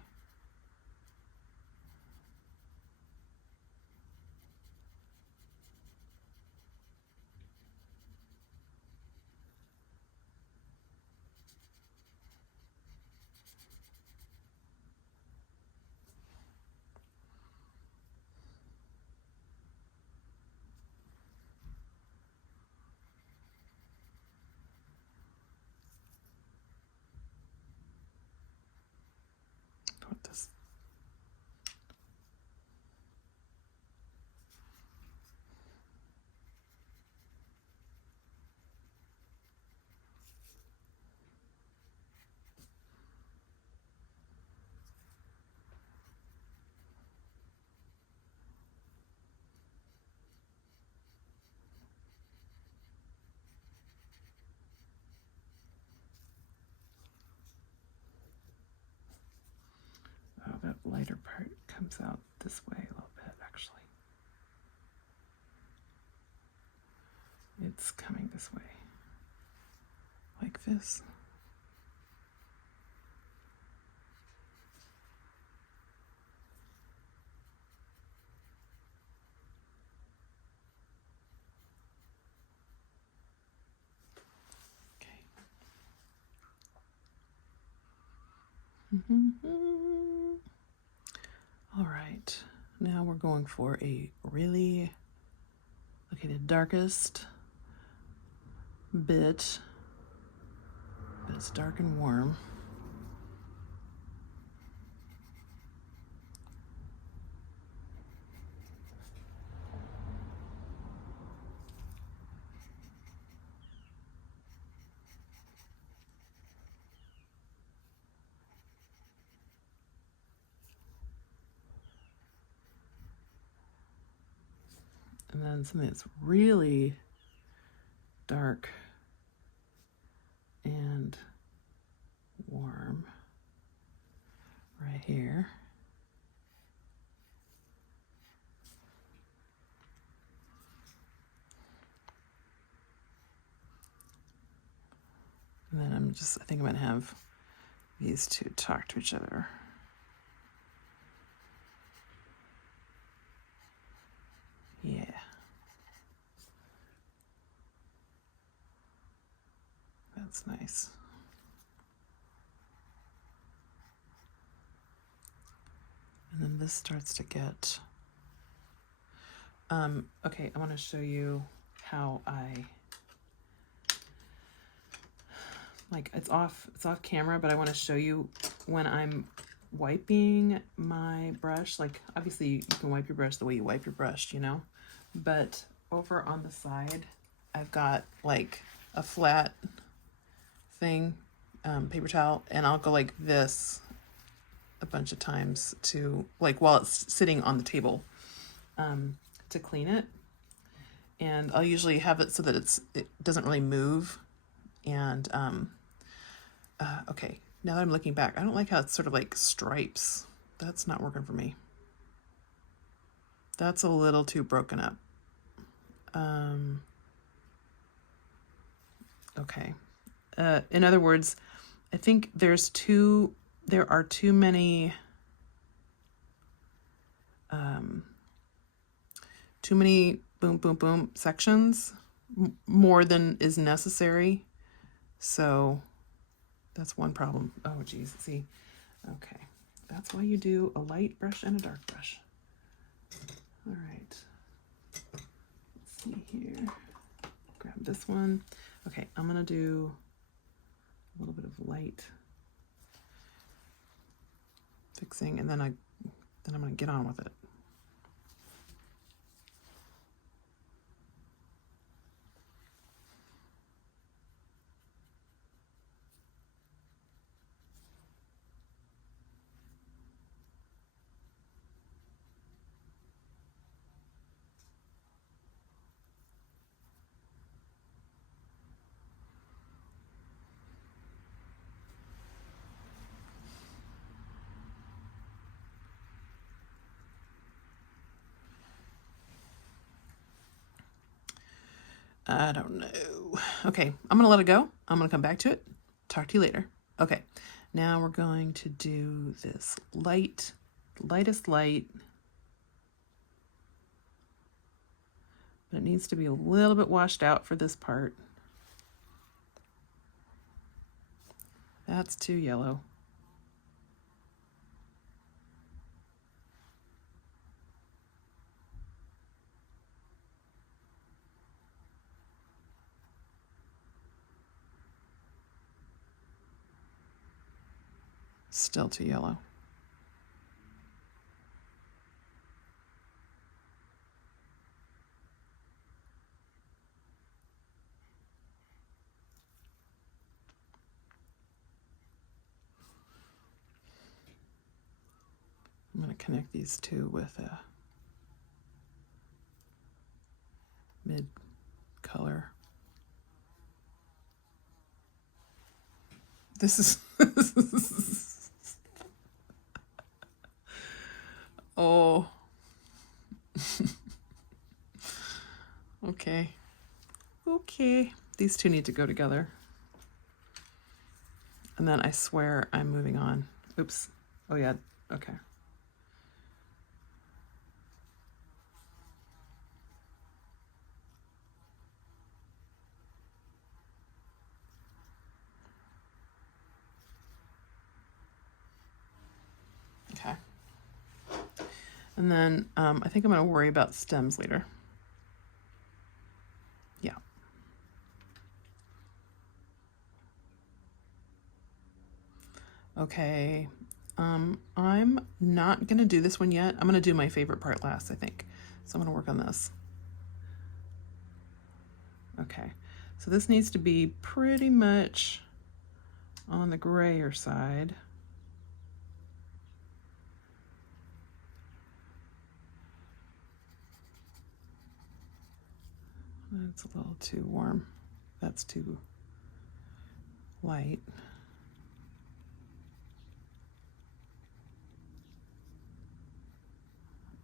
the lighter part comes out this way a little bit, actually. It's coming this way, like this. All right, now we're going for a really, okay, the darkest bit, but it's dark and warm. And then something that's really dark and warm right here. And then I think I'm gonna have these two talk to each other. Yeah. That's nice. And then this starts to get, okay, I want to show you how it's off camera, but I want to show you when I'm wiping my brush. Like, obviously you can wipe your brush the way you wipe your brush, you know, but over on the side, I've got like a flat thing, paper towel, and I'll go like this a bunch of times to, like, while it's sitting on the table, to clean it. And I'll usually have it so that it doesn't really move. And okay, now that I'm looking back, I don't like how it's sort of like stripes. That's not working for me. That's a little too broken up. Okay. In other words, I think there are too many boom, boom, boom sections, more than is necessary. So that's one problem. Oh, geez. See, okay. That's why you do a light brush and a dark brush. All right. Let's see here. Grab this one. Okay, I'm going to do a little bit of light fixing, and then I'm going to get on with it. I don't know. Okay, I'm gonna let it go. I'm gonna come back to it. Talk to you later. Okay, now we're going to do this lightest light. But it needs to be a little bit washed out for this part. That's too yellow. Still too yellow. I'm going to connect these two with a mid color. This is Oh. Okay. Okay. These two need to go together. And then I swear I'm moving on. Oops. Oh yeah. Okay. Okay. And then I think I'm going to worry about stems later. Yeah. Okay. I'm not going to do this one yet. I'm going to do my favorite part last, I think. So I'm going to work on this. Okay. So this needs to be pretty much on the grayer side. That's a little too warm. That's too light.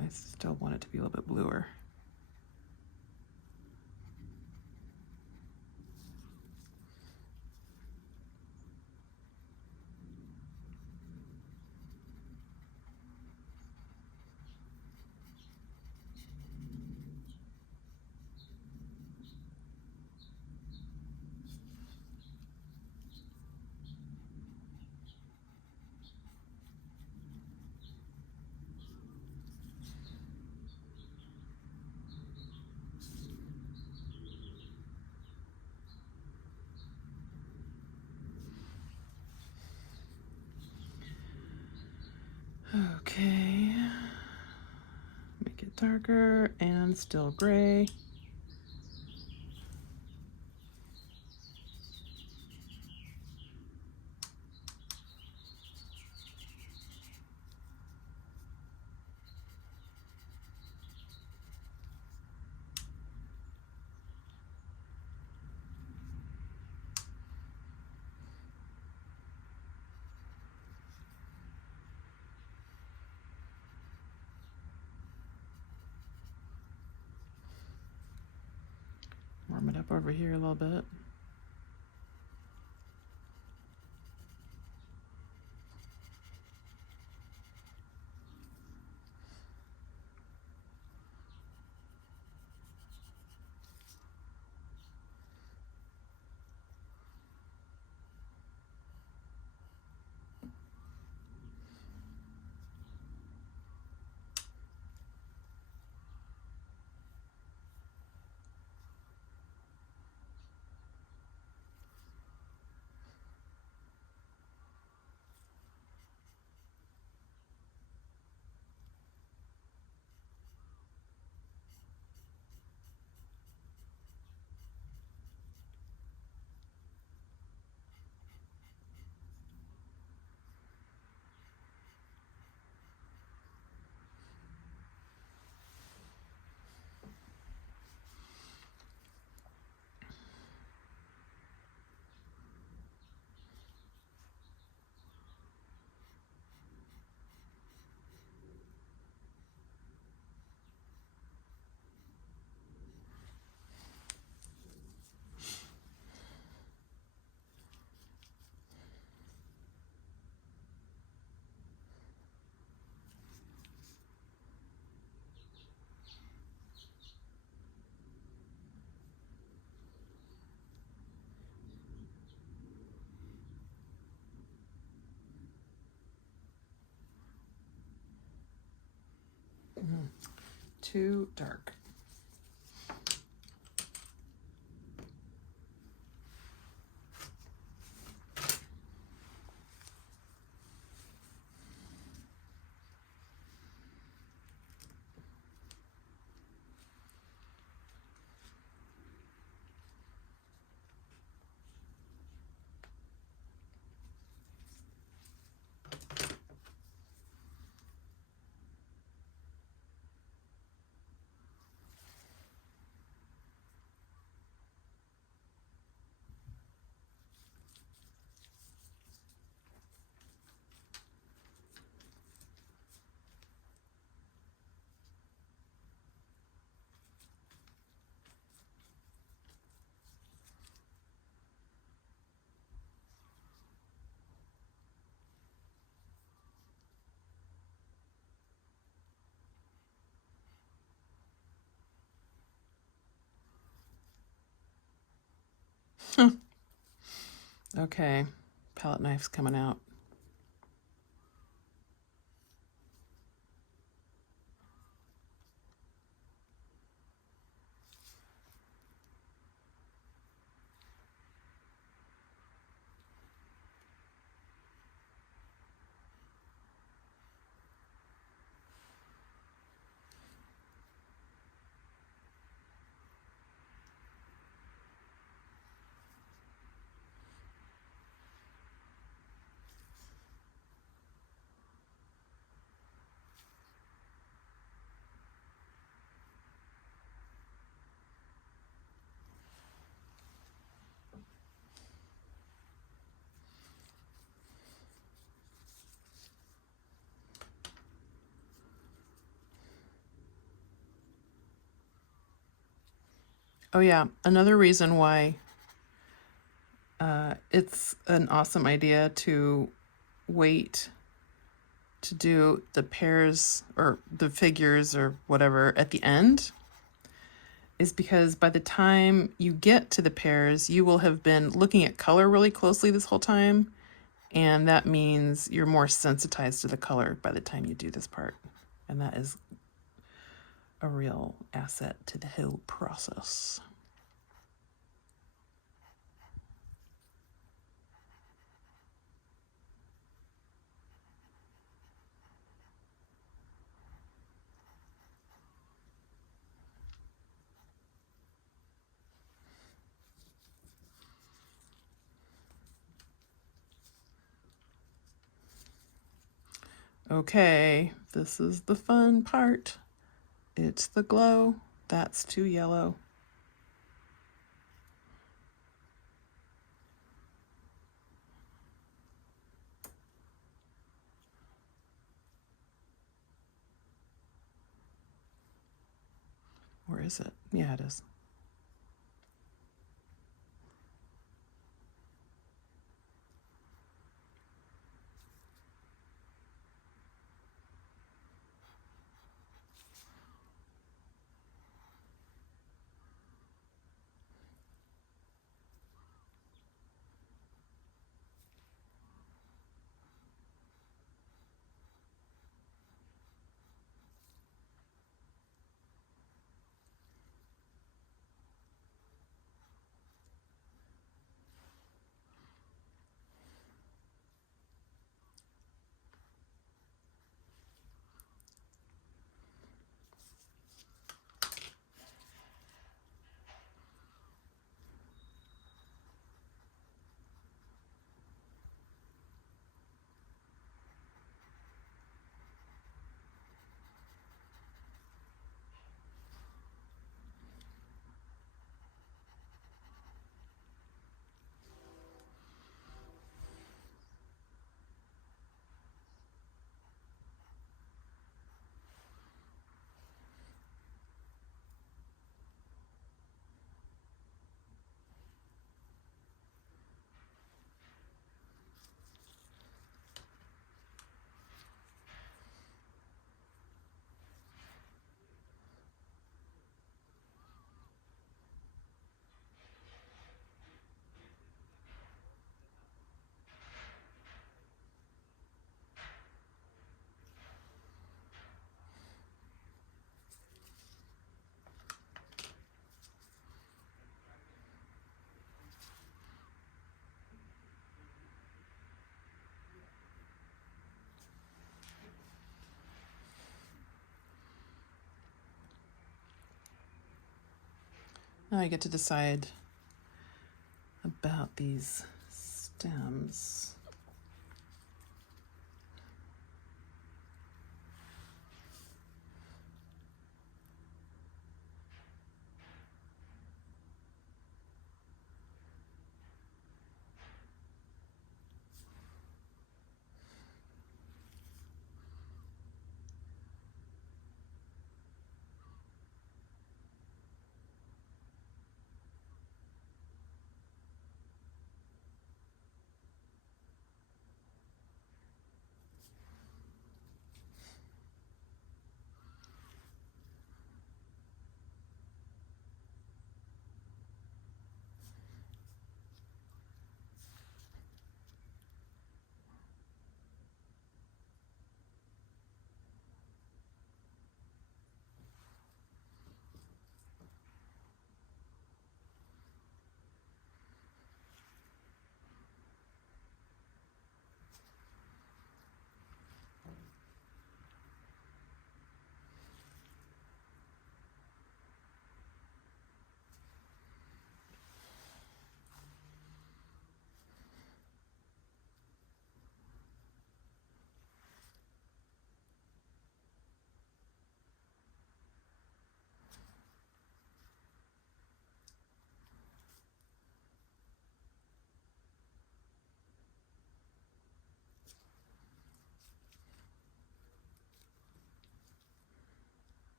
I still want it to be a little bit bluer. Okay. Make it darker and still gray. Warm it up over here a little bit. Too dark. Okay, palette knife's coming out. Oh yeah, another reason why it's an awesome idea to wait to do the pairs or the figures or whatever at the end is because by the time you get to the pairs, you will have been looking at color really closely this whole time, and that means you're more sensitized to the color by the time you do this part, and that is a real asset to the whole process. Okay, this is the fun part. It's the glow. That's too yellow. Where is it? Yeah, it is. Now I get to decide about these stems.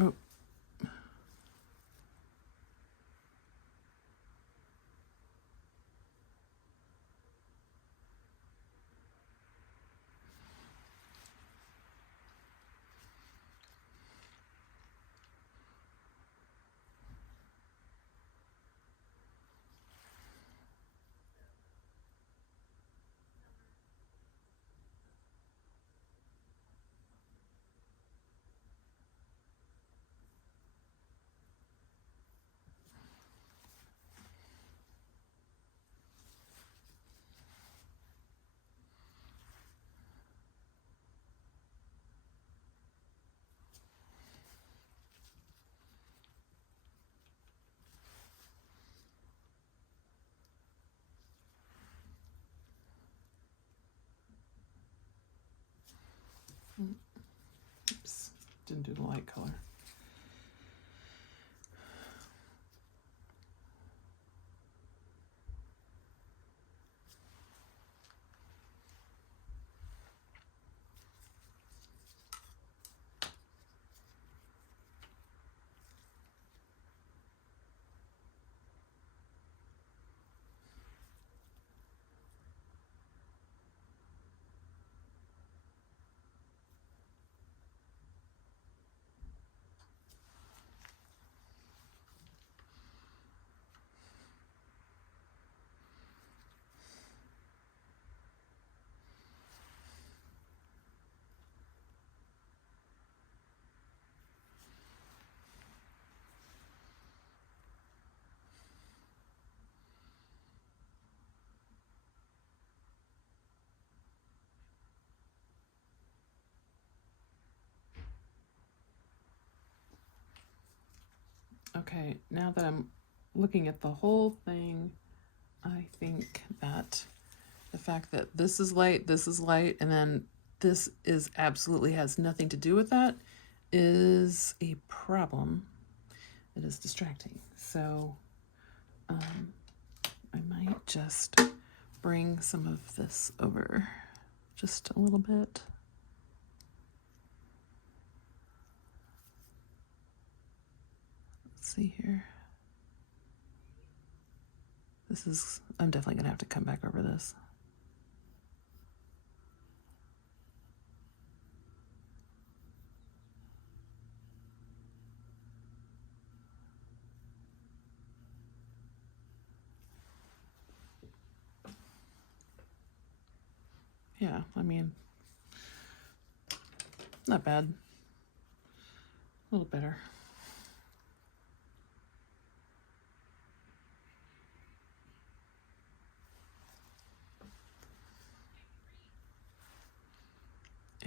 Oh. Oops, didn't do the light color. Okay, now that I'm looking at the whole thing, I think that the fact that this is light, and then this is absolutely has nothing to do with that is a problem. It is distracting. So I might just bring some of this over just a little bit. Let's see here. I'm definitely gonna have to come back over this. Yeah, I mean, not bad. A little better.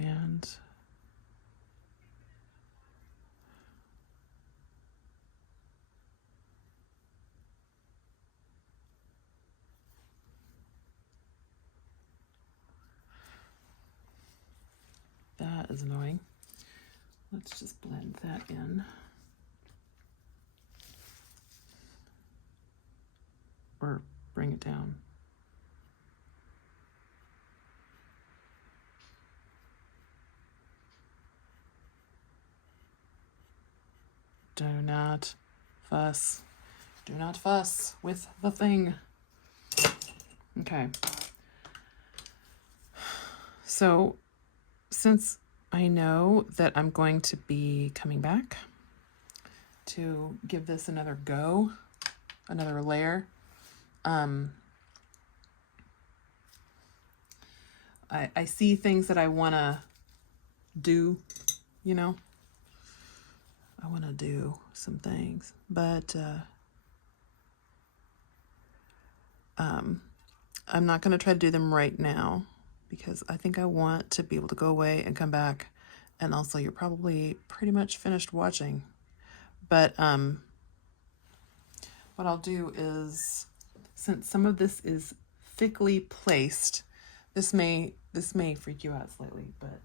And that is annoying. Let's just blend that in. Or bring it down. Do not fuss. Do not fuss with the thing. Okay. So since I know that I'm going to be coming back to give this another go, another layer, I see things that I want to do, you know. I want to do some things, but I'm not going to try to do them right now because I think I want to be able to go away and come back. And also, you're probably pretty much finished watching. But what I'll do is, since some of this is thickly placed, this may freak you out slightly, but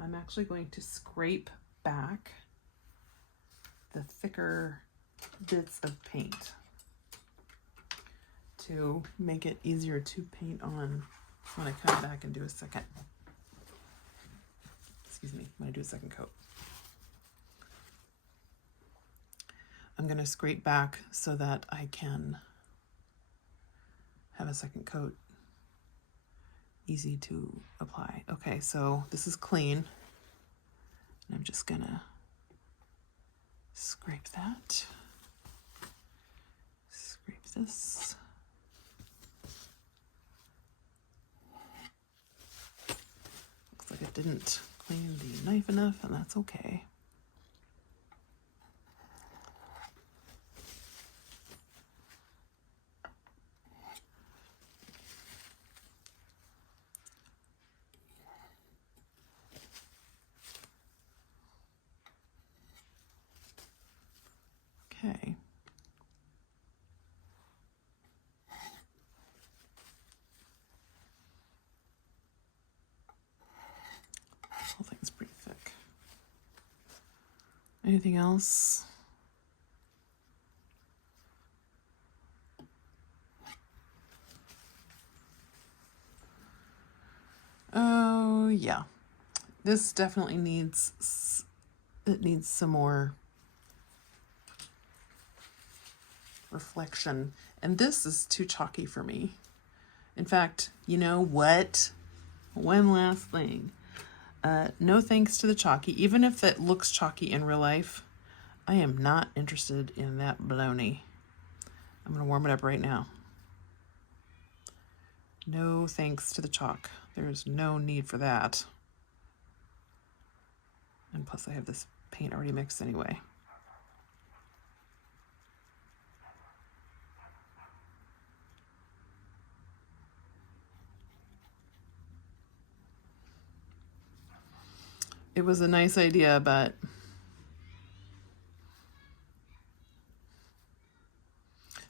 I'm actually going to scrape back the thicker bits of paint to make it easier to paint on when I come back and do a second. Excuse me, when I do a second coat. I'm going to scrape back so that I can have a second coat easy to apply. Okay, so this is clean. And I'm just going to scrape that. Scrape this. Looks like it didn't clean the knife enough, and that's okay. Okay. This whole thing's pretty thick. Anything else? Oh, yeah. This definitely needs some more reflection. And this is too chalky for me. In fact, you know what? One last thing. No thanks to the chalky. Even if it looks chalky in real life, I am not interested in that baloney. I'm going to warm it up right now. No thanks to the chalk. There's no need for that. And plus I have this paint already mixed anyway. It was a nice idea, but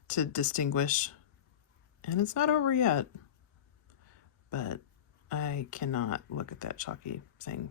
to distinguish, and it's not over yet, but I cannot look at that chalky thing.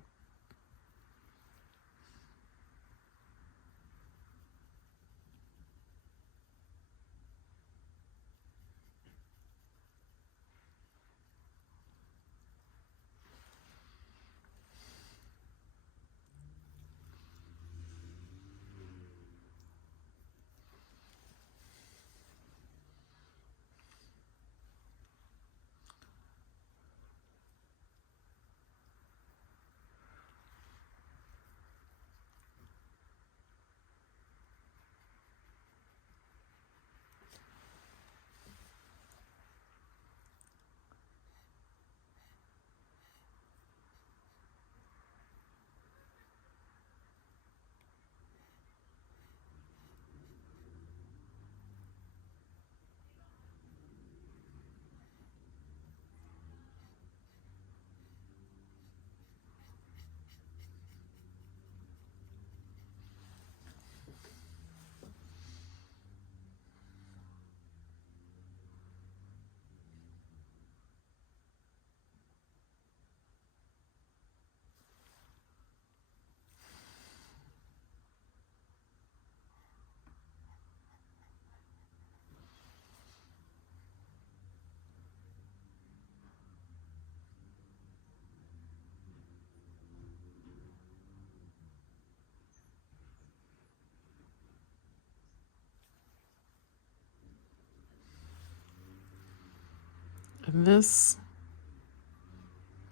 And this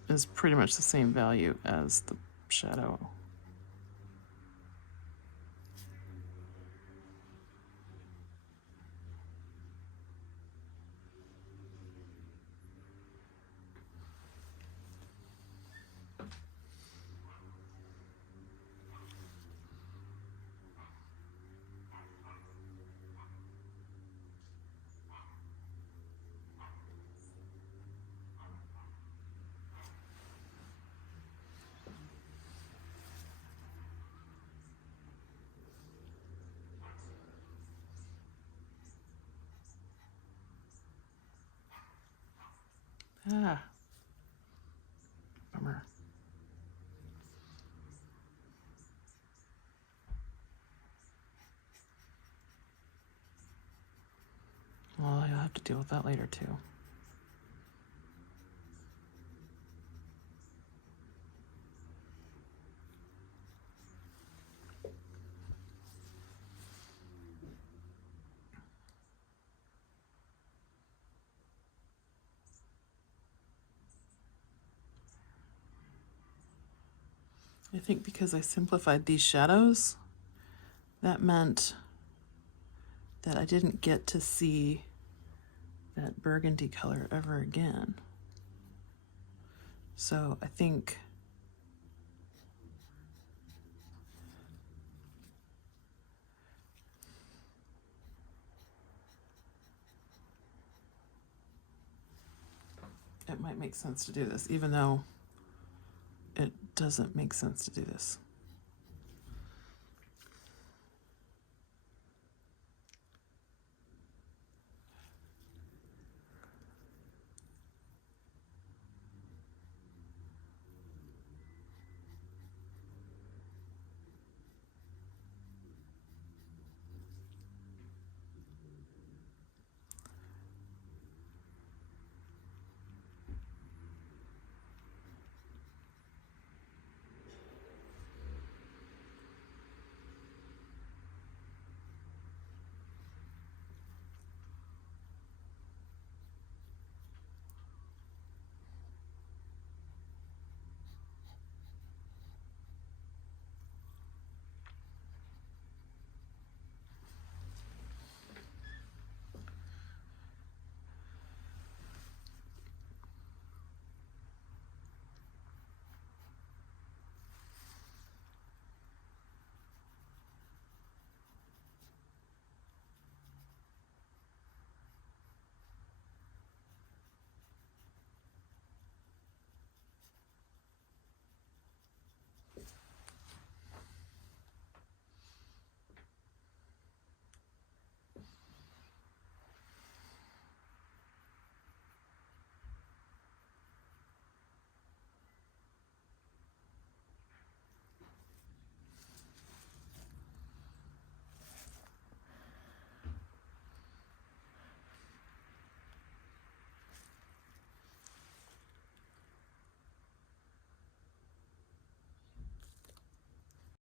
is pretty much the same value as the shadow. Ah, bummer. Well, you'll have to deal with that later too. I think because I simplified these shadows, that meant that I didn't get to see that burgundy color ever again. So I think it might make sense to do this, even though it doesn't make sense to do this.